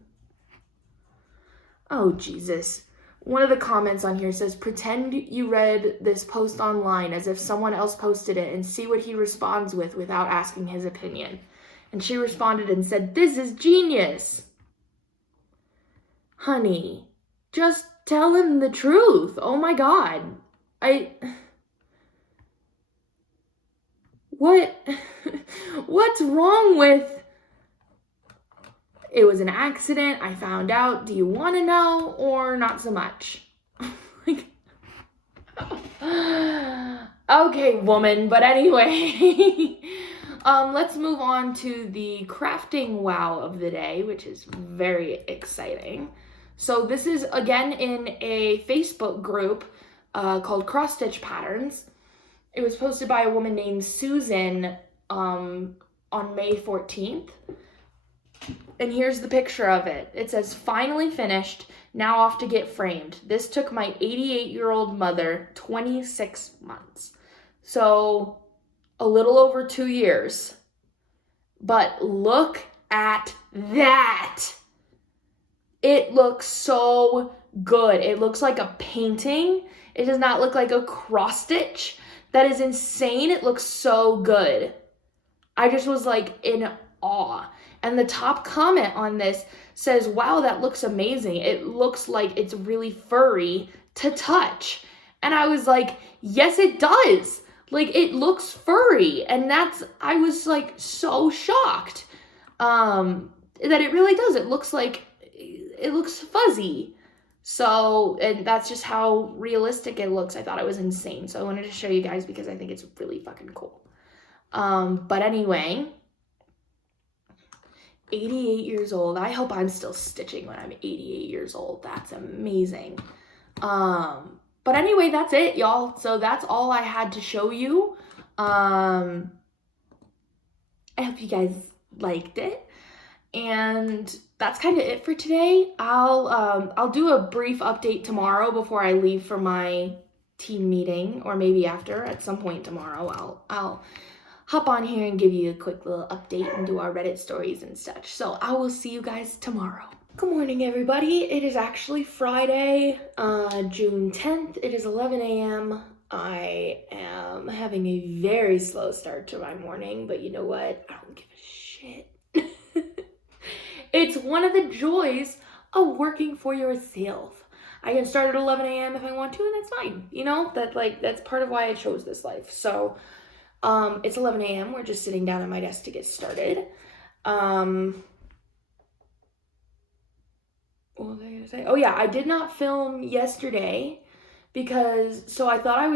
Oh, Jesus. One of the comments on here says, pretend you read this post online as if someone else posted it and see what he responds with without asking his opinion. And she responded and said, this is genius. Honey, just tell him the truth. Oh my God. What's wrong with, it was an accident, I found out, do you want to know, or not so much? Okay, woman, but anyway, let's move on to the crafting wow of the day, which is very exciting. So this is again in a Facebook group called Cross Stitch Patterns. It was posted by a woman named Susan on May 14th. And here's the picture of it. It says, finally finished, now off to get framed. This took my 88-year-old mother 26 months. So a little over 2 years. But look at that. It looks so good. It looks like a painting. It does not look like a cross stitch. That is insane. It looks so good. I just was like in awe. And the top comment on this says, wow, that looks amazing. It looks like it's really furry to touch. And I was like, yes, it does. Like, it looks furry. And I was like so shocked. that it really does. It looks fuzzy. So, and that's just how realistic it looks. I thought it was insane. So I wanted to show you guys because I think it's really fucking cool. But anyway, 88 years old. I hope I'm still stitching when I'm 88 years old. That's amazing. But anyway, that's it, y'all. So that's all I had to show you. I hope you guys liked it. And that's kind of it for today. I'll do a brief update tomorrow before I leave for my team meeting, or maybe after, at some point tomorrow. I'll hop on here and give you a quick little update and do our Reddit stories and such. So I will see you guys tomorrow. Good morning, everybody. It is actually Friday, June 10th. It is 11 a.m. I am having a very slow start to my morning, but you know what? I don't give a shit. It's one of the joys of working for yourself. I can start at 11 a.m. if I want to, and that's fine. You know, that's part of why I chose this life. So, it's 11 a.m. We're just sitting down at my desk to get started. What was I gonna say? Oh yeah, I did not film yesterday because, so I thought I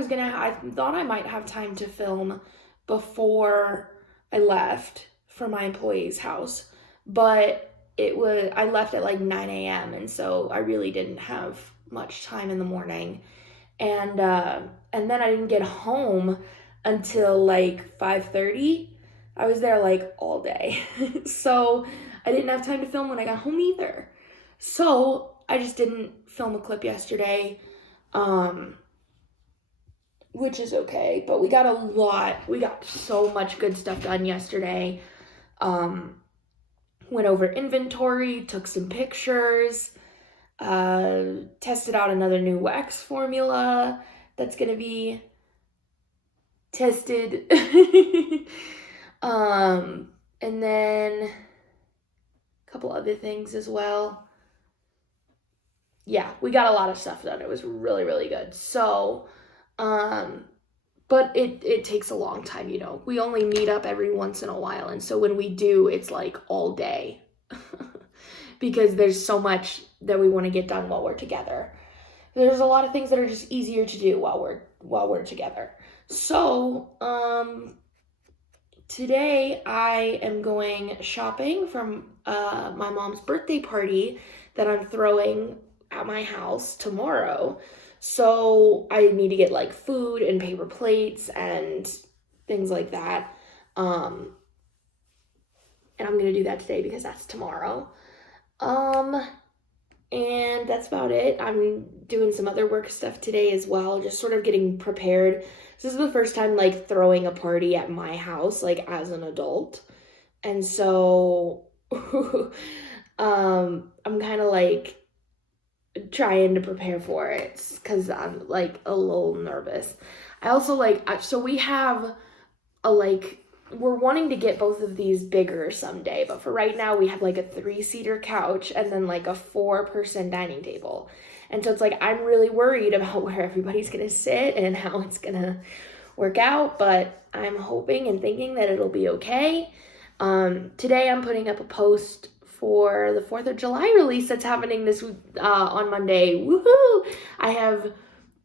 might have time to film before I left for my employee's house, but I left at like 9 a.m. and so I really didn't have much time in the morning. And then I didn't get home until like 5:30. I was there like all day. So I didn't have time to film when I got home either. So I just didn't film a clip yesterday, which is okay, but we got so much good stuff done yesterday. Went over inventory, took some pictures, tested out another new wax formula that's gonna be tested. And then a couple other things as well. Yeah, we got a lot of stuff done. It was really, really good. So, but it takes a long time, you know. We only meet up every once in a while, and so when we do, it's like all day. Because there's so much that we want to get done while we're together. There's a lot of things that are just easier to do while we're together. So, today I am going shopping for my mom's birthday party that I'm throwing at my house tomorrow. So I need to get like food and paper plates and things like that. And I'm gonna do that today because that's tomorrow. And that's about it. I'm doing some other work stuff today as well, just sort of getting prepared. This is the first time like throwing a party at my house, like as an adult. And so I'm kind of like trying to prepare for it because I'm like a little nervous. I also so we have we're wanting to get both of these bigger someday, but for right now we have like a 3-seater couch and then like a 4-person dining table. And so it's like I'm really worried about where everybody's gonna sit and how it's gonna work out, but I'm hoping and thinking that it'll be okay. Today I'm putting up a post for the 4th of July release that's happening this on Monday. Woohoo! I have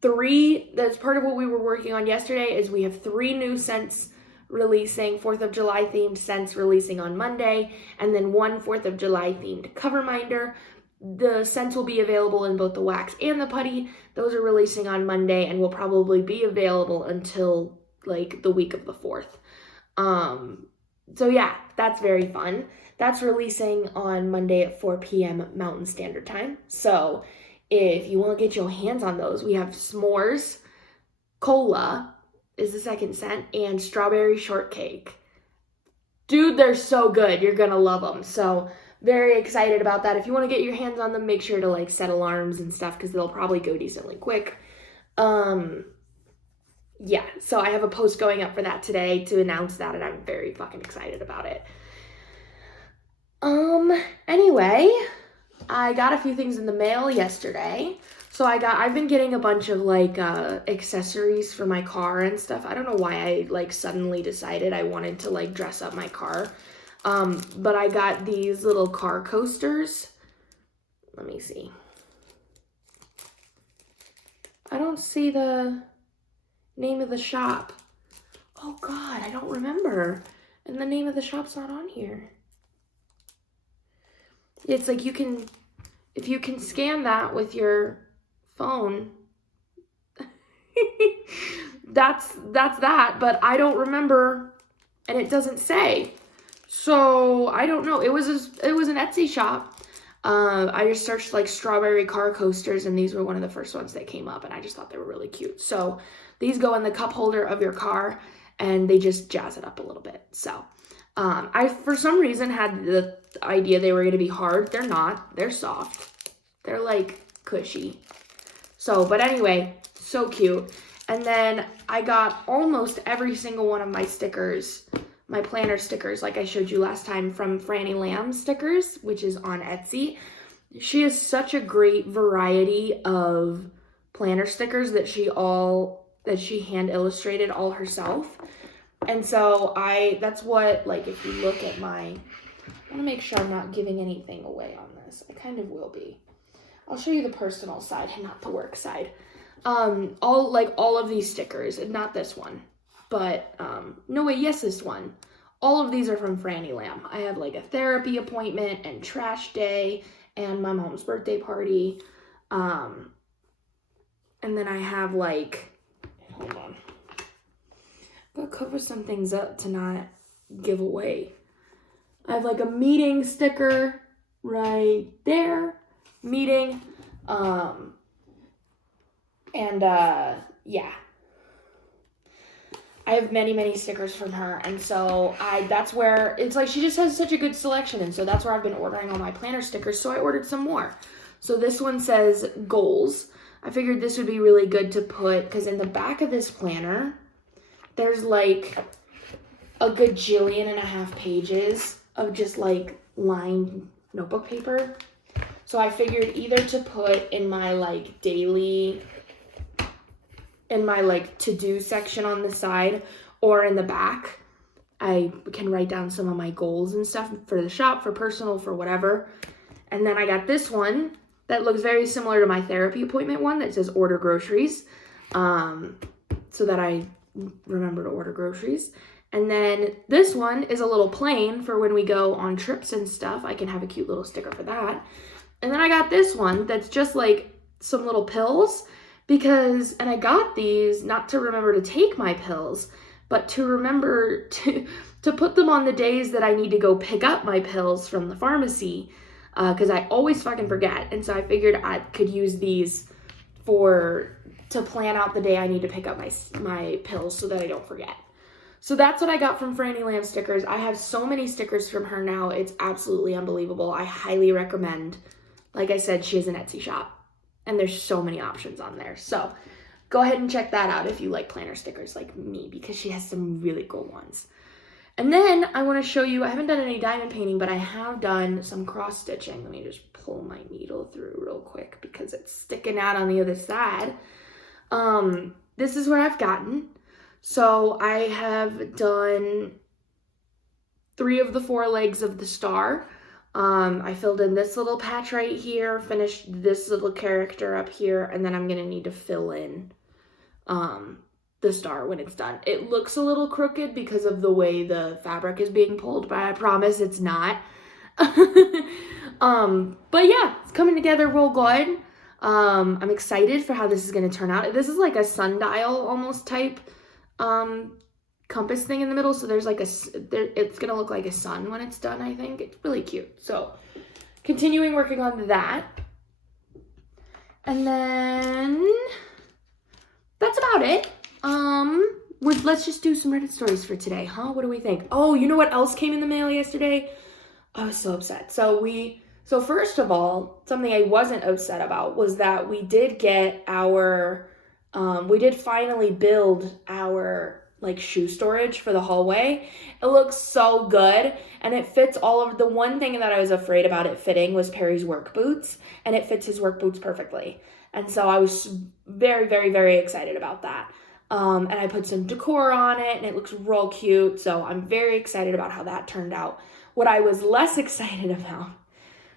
3, that's part of what we were working on yesterday, is we have 3 new scents releasing, 4th of July themed scents releasing on Monday, and then 1 4th of July themed cover minder. The scents will be available in both the wax and the putty. Those are releasing on Monday and will probably be available until like the week of the 4th. So yeah, that's very fun. That's releasing on Monday at 4 p.m. Mountain Standard Time. So if you want to get your hands on those, we have s'mores, cola is the second scent, and strawberry shortcake. Dude, they're so good. You're gonna love them. So very excited about that. If you want to get your hands on them, make sure to like set alarms and stuff because they'll probably go decently quick. Yeah, so I have a post going up for that today to announce that, and I'm very fucking excited about it. Anyway, I got a few things in the mail yesterday. So I've been getting a bunch of like accessories for my car and stuff. I don't know why I like suddenly decided I wanted to like dress up my car. But I got these little car coasters. Let me see. I don't see the name of the shop. Oh God, I don't remember. And the name of the shop's not on here. It's like if you can scan that with your phone, that's that, but I don't remember, and it doesn't say. So I don't know. It was an Etsy shop. I just searched like strawberry car coasters, and these were one of the first ones that came up, and I just thought they were really cute. So these go in the cup holder of your car, and they just jazz it up a little bit. So I, for some reason, had the idea they were going to be hard. They're not. They're soft. They're like cushy. So, but anyway, so cute. And then I got almost every single one of my stickers, my planner stickers, like I showed you last time, from Franny Lamb Stickers, which is on Etsy. She has such a great variety of planner stickers that she hand illustrated all herself. And so that's what, like, if you look at I want to make sure I'm not giving anything away on this. I kind of will be. I'll show you the personal side and not the work side. All of these stickers, and not this one, but, no wait, yes, this one. All of these are from Franny Lamb. I have like a therapy appointment and trash day and my mom's birthday party. And then I have like, hold on. I'll cover some things up to not give away. I have like a meeting sticker right there. Meeting. Yeah. I have many, many stickers from her, and so that's where, it's like she just has such a good selection, and so that's where I've been ordering all my planner stickers, so I ordered some more. So this one says goals. I figured this would be really good to put, because in the back of this planner, there's like a gajillion and a half pages of just like lined notebook paper. So I figured either to put in my like daily, in my like to-do section on the side, or in the back, I can write down some of my goals and stuff for the shop, for personal, for whatever. And then I got this one that looks very similar to my therapy appointment one that says order groceries, so that I remember to order groceries. And then this one is a little plain for when we go on trips and stuff. I can have a cute little sticker for that. And then I got this one that's just like some little pills, because, and I got these not to remember to take my pills, but to remember to put them on the days that I need to go pick up my pills from the pharmacy, because I always fucking forget. And so I figured I could use these to plan out the day I need to pick up my pills so that I don't forget. So that's what I got from Franny Lamb Stickers. I have so many stickers from her now. It's absolutely unbelievable. I highly recommend. Like I said, she has an Etsy shop, and there's so many options on there. So go ahead and check that out if you like planner stickers like me, because she has some really cool ones. And then I want to show you, I haven't done any diamond painting, but I have done some cross stitching. Let me just pull my needle through real quick because it's sticking out on the other side. This is where I've gotten. So I have done 3 of the 4 legs of the star. I filled in this little patch right here, finished this little character up here, and then I'm going to need to fill in the star when it's done. It looks a little crooked because of the way the fabric is being pulled, but I promise it's not. But yeah, it's coming together real good. I'm excited for how this is going to turn out. This is like a sundial almost type compass thing in the middle, so there's like it's gonna look like a sun when it's done. I think it's really cute. So continuing working on that, and then that's about it. Let's just do some Reddit stories for today, huh? What do we think? Oh, you know what else came in the mail yesterday? I was so upset. So first of all, something I wasn't upset about was that we did get our we did finally build our like shoe storage for the hallway. It looks so good, and it fits all of the one thing that I was afraid about it fitting was Perry's work boots, and it fits his work boots perfectly. And so I was very, very, very excited about that. And I put some decor on it, and it looks real cute. So I'm very excited about how that turned out. what I was less excited about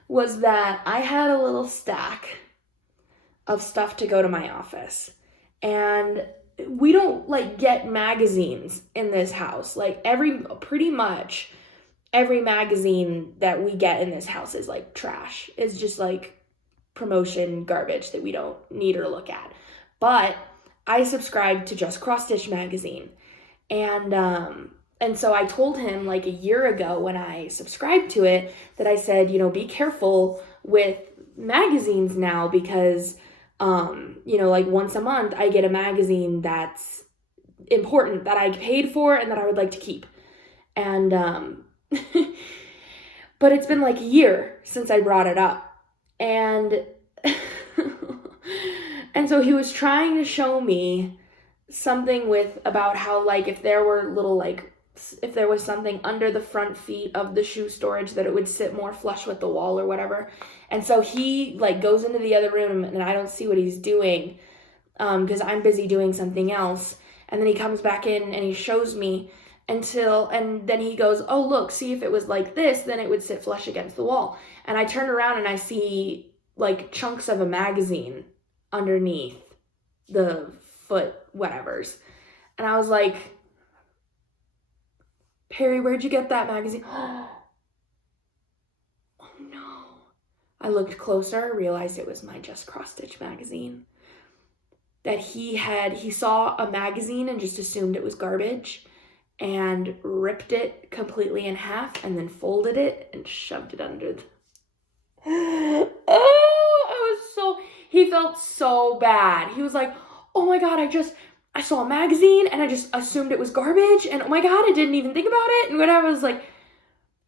was that I had a little stack of stuff to go to my office. And we don't like get magazines in this house. Like pretty much every magazine that we get in this house is like trash. It's just like promotion garbage that we don't need or look at. But I subscribed to Just Cross Stitch magazine. And so I told him like a year ago when I subscribed to it that I said, you know, be careful with magazines now because, you know, like once a month I get a magazine that's important that I paid for and that I would like to keep. And, but it's been like a year since I brought it up. And, and so he was trying to show me something about how like if there were little like, if there was something under the front feet of the shoe storage that it would sit more flush with the wall or whatever. And so he like goes into the other room and I don't see what he's doing because I'm busy doing something else. And then he comes back in and he shows me and then he goes, oh, look, see if it was like this, then it would sit flush against the wall. And I turn around and I see like chunks of a magazine underneath the foot whatevers. And I was like, Perry, where'd you get that magazine? Oh no. I looked closer, realized it was my Just Cross Stitch magazine. That he saw a magazine and just assumed it was garbage and ripped it completely in half and then folded it and shoved it under he felt so bad. He was like, oh my God, I saw a magazine and I just assumed it was garbage and oh my God, I didn't even think about it. And whatever, I was like,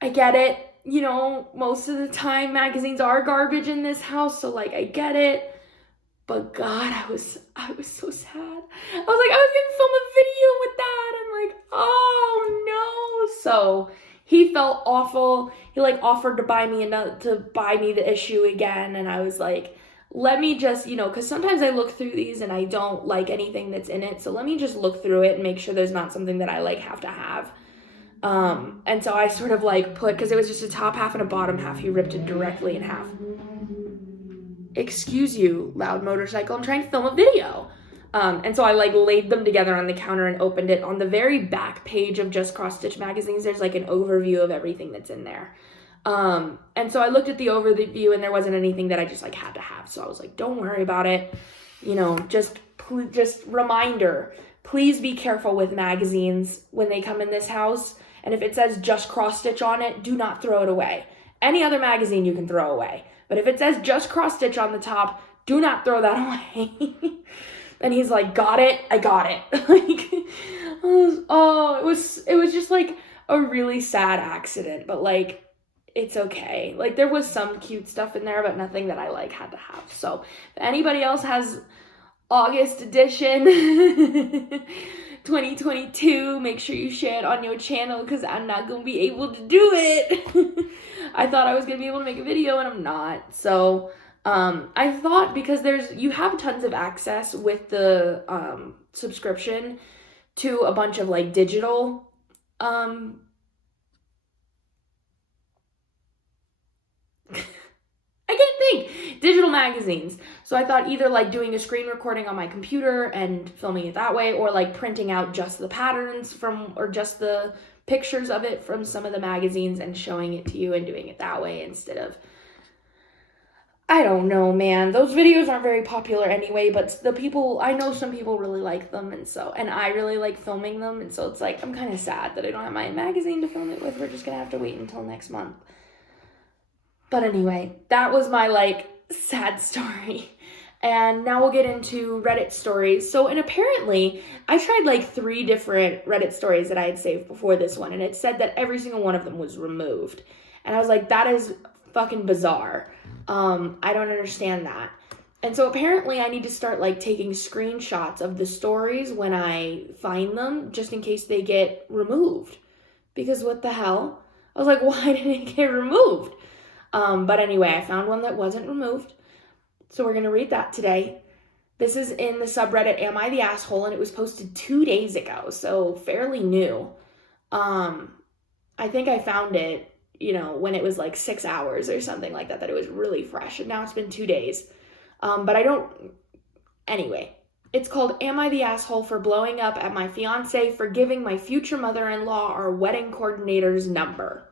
I get it. You know, most of the time magazines are garbage in this house. So like, I get it. But God, I was so sad. I was like, I was gonna film a video with that. I'm like, oh no. So he felt awful. He like offered to buy me the issue again. And I was like, let me just, you know, because sometimes I look through these and I don't like anything that's in it. So let me just look through it and make sure there's not something that I like have to have. And so I sort of like because it was just a top half and a bottom half. He ripped it directly in half. Excuse you, loud motorcycle. I'm trying to film a video. And so I like laid them together on the counter and opened it. On the very back page of Just Cross Stitch magazines, there's like an overview of everything that's in there. And so I looked at the overview and there wasn't anything that I just like had to have. So I was like, don't worry about it. You know, just reminder, please be careful with magazines when they come in this house. And if it says Just Cross Stitch on it, do not throw it away. Any other magazine you can throw away. But if it says Just Cross Stitch on the top, do not throw that away. And he's like, got it? I got it. It was just like a really sad accident, but like, it's okay. Like there was some cute stuff in there, but nothing that I like had to have. So if anybody else has August edition 2022, make sure you share it on your channel because I'm not going to be able to do it. I thought I was going to be able to make a video and I'm not. So I thought because you have tons of access with the subscription to a bunch of like digital I can't think. Digital magazines. So I thought either like doing a screen recording on my computer and filming it that way or like printing out just the patterns or just the pictures of it from some of the magazines and showing it to you and doing it that way instead of, I don't know, man. Those videos aren't very popular anyway, but I know some people really like them and I really like filming them. And so it's like, I'm kind of sad that I don't have my magazine to film it with. We're just going to have to wait until next month. But anyway, that was my like sad story. And now we'll get into Reddit stories. So, and apparently I tried like 3 different Reddit stories that I had saved before this one. And it said that every single one of them was removed. And I was like, that is fucking bizarre. I don't understand that. And so apparently I need to start like taking screenshots of the stories when I find them just in case they get removed. Because what the hell? I was like, why did it get removed? But anyway, I found one that wasn't removed. So we're going to read that today. This is in the subreddit Am I the Asshole? And it was posted 2 days ago. So fairly new. I think I found it when it was like 6 hours or something like that it was really fresh. And now it's been 2 days. Anyway, it's called Am I the Asshole for Blowing Up at My Fiance for Giving My Future Mother-in-Law Our Wedding Coordinator's Number?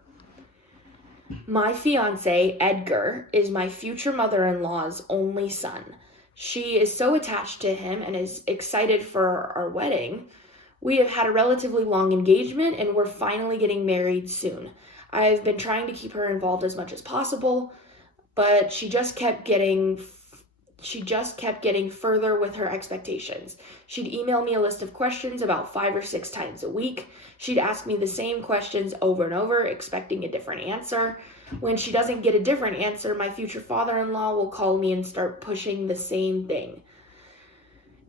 My fiance, Edgar, is my future mother-in-law's only son. She is so attached to him and is excited for our wedding. We have had a relatively long engagement and we're finally getting married soon. I've been trying to keep her involved as much as possible, but she just kept getting further with her expectations. She'd email me a list of questions about 5 or 6 times a week. She'd ask me the same questions over and over, expecting a different answer. When she doesn't get a different answer, my future father-in-law will call me and start pushing the same thing.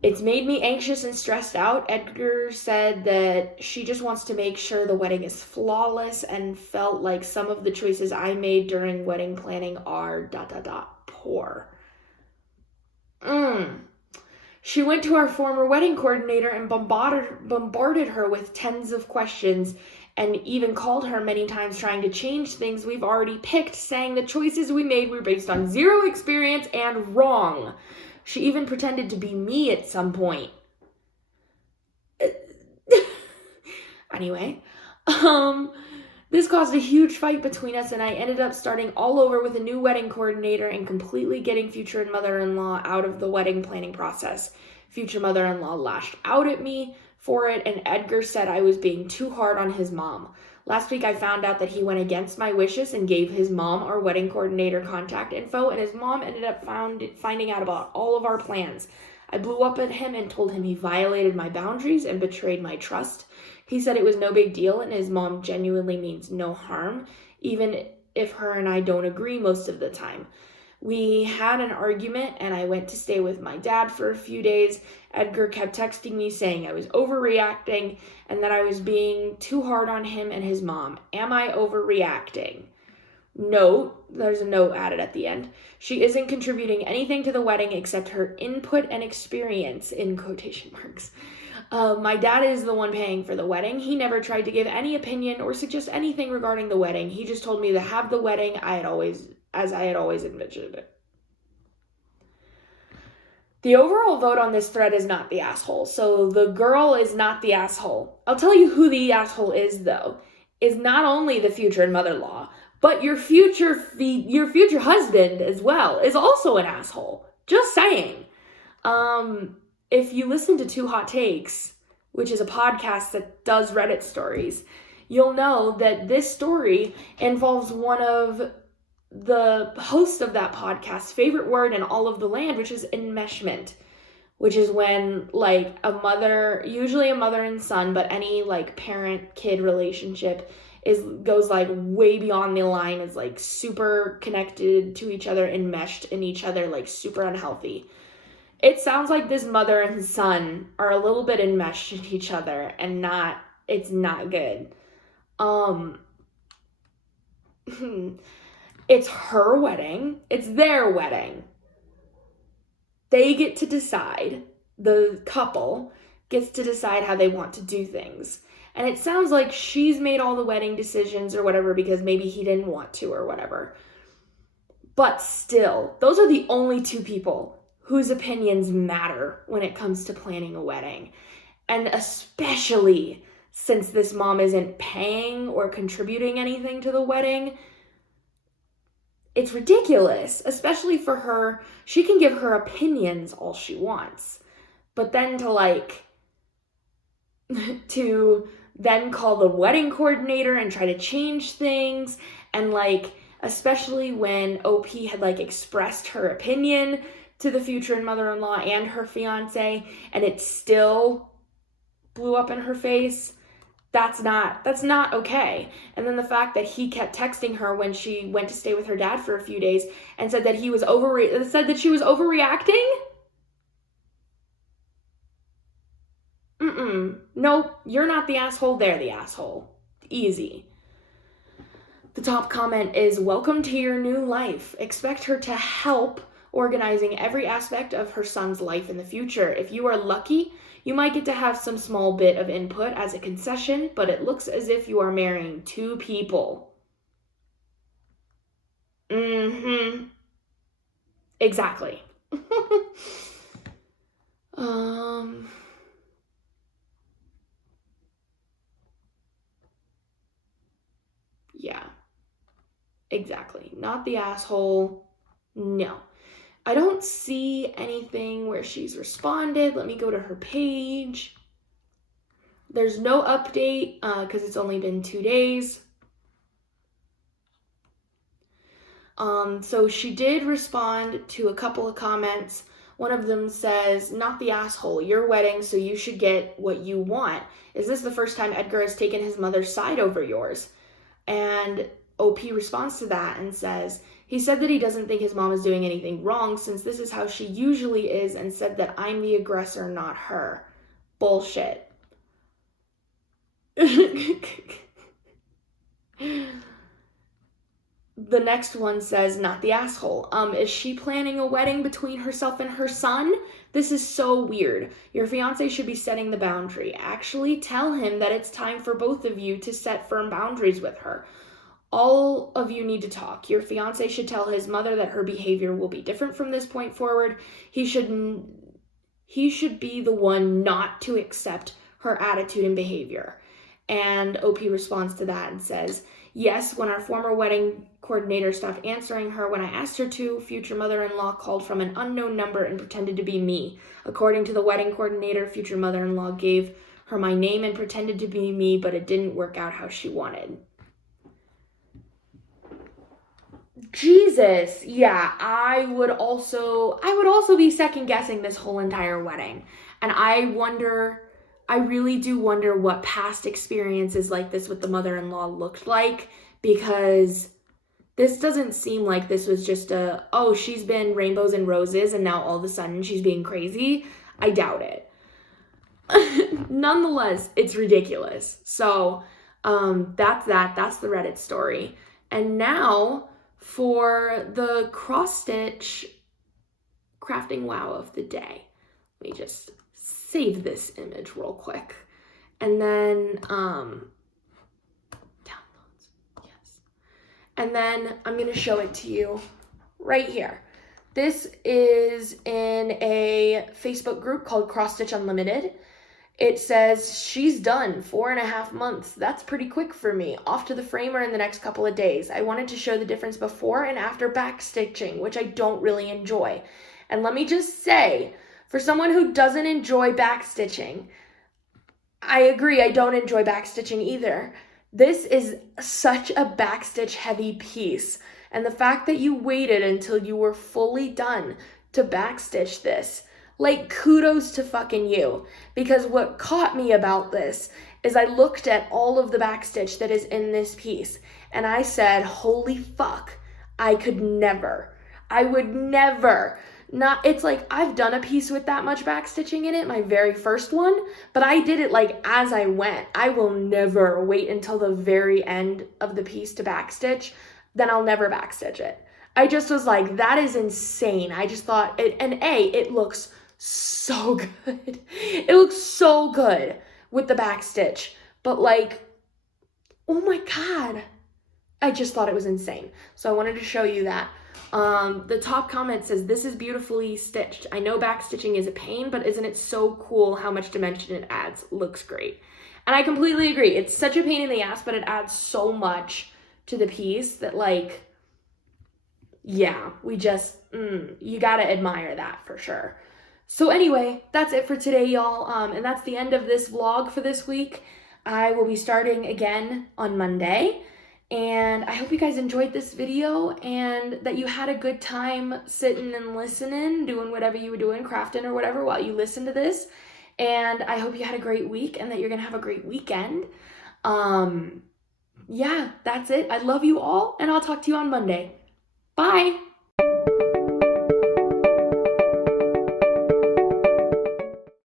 It's made me anxious and stressed out. Edgar said that she just wants to make sure the wedding is flawless and felt like some of the choices I made during wedding planning are ... poor. She went to our former wedding coordinator and bombarded her with tens of questions and even called her many times trying to change things we've already picked, saying the choices we made were based on zero experience and wrong. She even pretended to be me at some point. Anyway, this caused a huge fight between us, and I ended up starting all over with a new wedding coordinator and completely getting future mother-in-law out of the wedding planning process. Future mother-in-law lashed out at me for it, and Edgar said I was being too hard on his mom. Last week, I found out that he went against my wishes and gave his mom our wedding coordinator contact info, and his mom ended up finding out about all of our plans. I blew up at him and told him he violated my boundaries and betrayed my trust. He said it was no big deal and his mom genuinely means no harm, even if her and I don't agree most of the time. We had an argument and I went to stay with my dad for a few days. Edgar kept texting me saying I was overreacting and that I was being too hard on him and his mom. Am I overreacting? Note, there's a note added at the end. She isn't contributing anything to the wedding except her input and experience, in quotation marks. My dad is the one paying for the wedding. He never tried to give any opinion or suggest anything regarding the wedding. He just told me to have the wedding as I had always envisioned it. The overall vote on this thread is not the asshole. So the girl is not the asshole. I'll tell you who the asshole is, though. Is not only the future mother-in-law, but your future husband as well is also an asshole. Just saying. If you listen to Two Hot Takes, which is a podcast that does Reddit stories, you'll know that this story involves one of the hosts of that podcast's favorite word in all of the land, which is enmeshment, which is when like usually a mother and son, but any like parent-kid relationship goes like way beyond the line, is like super connected to each other, enmeshed in each other, like super unhealthy. It sounds like this mother and son are a little bit enmeshed in each other and it's not good. It's her wedding. It's their wedding. They get to decide. The couple gets to decide how they want to do things. And it sounds like she's made all the wedding decisions or whatever because maybe he didn't want to or whatever. But still, those are the only two people whose opinions matter when it comes to planning a wedding. And especially since this mom isn't paying or contributing anything to the wedding, it's ridiculous, especially for her. She can give her opinions all she wants, but then to then call the wedding coordinator and try to change things, and especially when OP had expressed her opinion to the future mother-in-law and her fiance, and it still blew up in her face. That's not okay. And then the fact that he kept texting her when she went to stay with her dad for a few days and said that said that she was overreacting? Nope, you're not the asshole, they're the asshole. Easy. The top comment is, welcome to your new life. Expect her to help organizing every aspect of her son's life in the future. If you are lucky, you might get to have some small bit of input as a concession, but it looks as if you are marrying two people. Mm-hmm. Exactly. Yeah, exactly. Not the asshole. No. I don't see anything where she's responded. Let me go to her page. There's no update because it's only been 2 days. So she did respond to a couple of comments. One of them says, "Not the asshole, your wedding, so you should get what you want. Is this the first time Edgar has taken his mother's side over yours?" And OP responds to that and says, "He said that he doesn't think his mom is doing anything wrong since this is how she usually is and said that I'm the aggressor, not her." Bullshit. The next one says, "Not the asshole. Is she planning a wedding between herself and her son? This is so weird. Your fiance should be setting the boundary. Actually, tell him that it's time for both of you to set firm boundaries with her. All of you need to talk. Your fiance should tell his mother that her behavior will be different from this point forward. He should be the one not to accept her attitude and behavior." And OP responds to that and says, "Yes, when our former wedding coordinator stopped answering her when I asked her to, future mother-in-law called from an unknown number and pretended to be me. According to the wedding coordinator, future mother-in-law gave her my name and pretended to be me, but it didn't work out how she wanted." Jesus. Yeah, I would also be second guessing this whole entire wedding. And I really do wonder what past experiences like this with the mother-in-law looked like, because this doesn't seem like this was just she's been rainbows and roses and now all of a sudden she's being crazy. I doubt it. Nonetheless, it's ridiculous. So, that's that. That's the Reddit story. And now for the cross-stitch crafting wow of the day. Let me just save this image real quick. And then, downloads, yes. And then I'm gonna show it to you right here. This is in a Facebook group called Cross Stitch Unlimited. It says, "She's done, 4.5 months. That's pretty quick for me. Off to the framer in the next couple of days. I wanted to show the difference before and after backstitching, which I don't really enjoy." And let me just say, for someone who doesn't enjoy backstitching, I agree, I don't enjoy backstitching either. This is such a backstitch heavy piece. And the fact that you waited until you were fully done to backstitch this, like, kudos to fucking you. Because what caught me about this is I looked at all of the backstitch that is in this piece and I said, holy fuck, I would never. It's like I've done a piece with that much backstitching in it, my very first one, but I did it like as I went. I will never wait until the very end of the piece to backstitch, then I'll never backstitch it. I just was like, that is insane. I just thought, it looks so good. It looks so good with the backstitch, but like, oh my God. I just thought it was insane. So I wanted to show you that. The top comment says, "This is beautifully stitched. I know backstitching is a pain, but isn't it so cool how much dimension it adds? Looks great." And I completely agree. It's such a pain in the ass, but it adds so much to the piece that, like, yeah, you gotta admire that for sure. So anyway, that's it for today, y'all. And that's the end of this vlog for this week. I will be starting again on Monday. And I hope you guys enjoyed this video and that you had a good time sitting and listening, doing whatever you were doing, crafting or whatever while you listen to this. And I hope you had a great week and that you're gonna have a great weekend. Yeah, that's it. I love you all and I'll talk to you on Monday. Bye.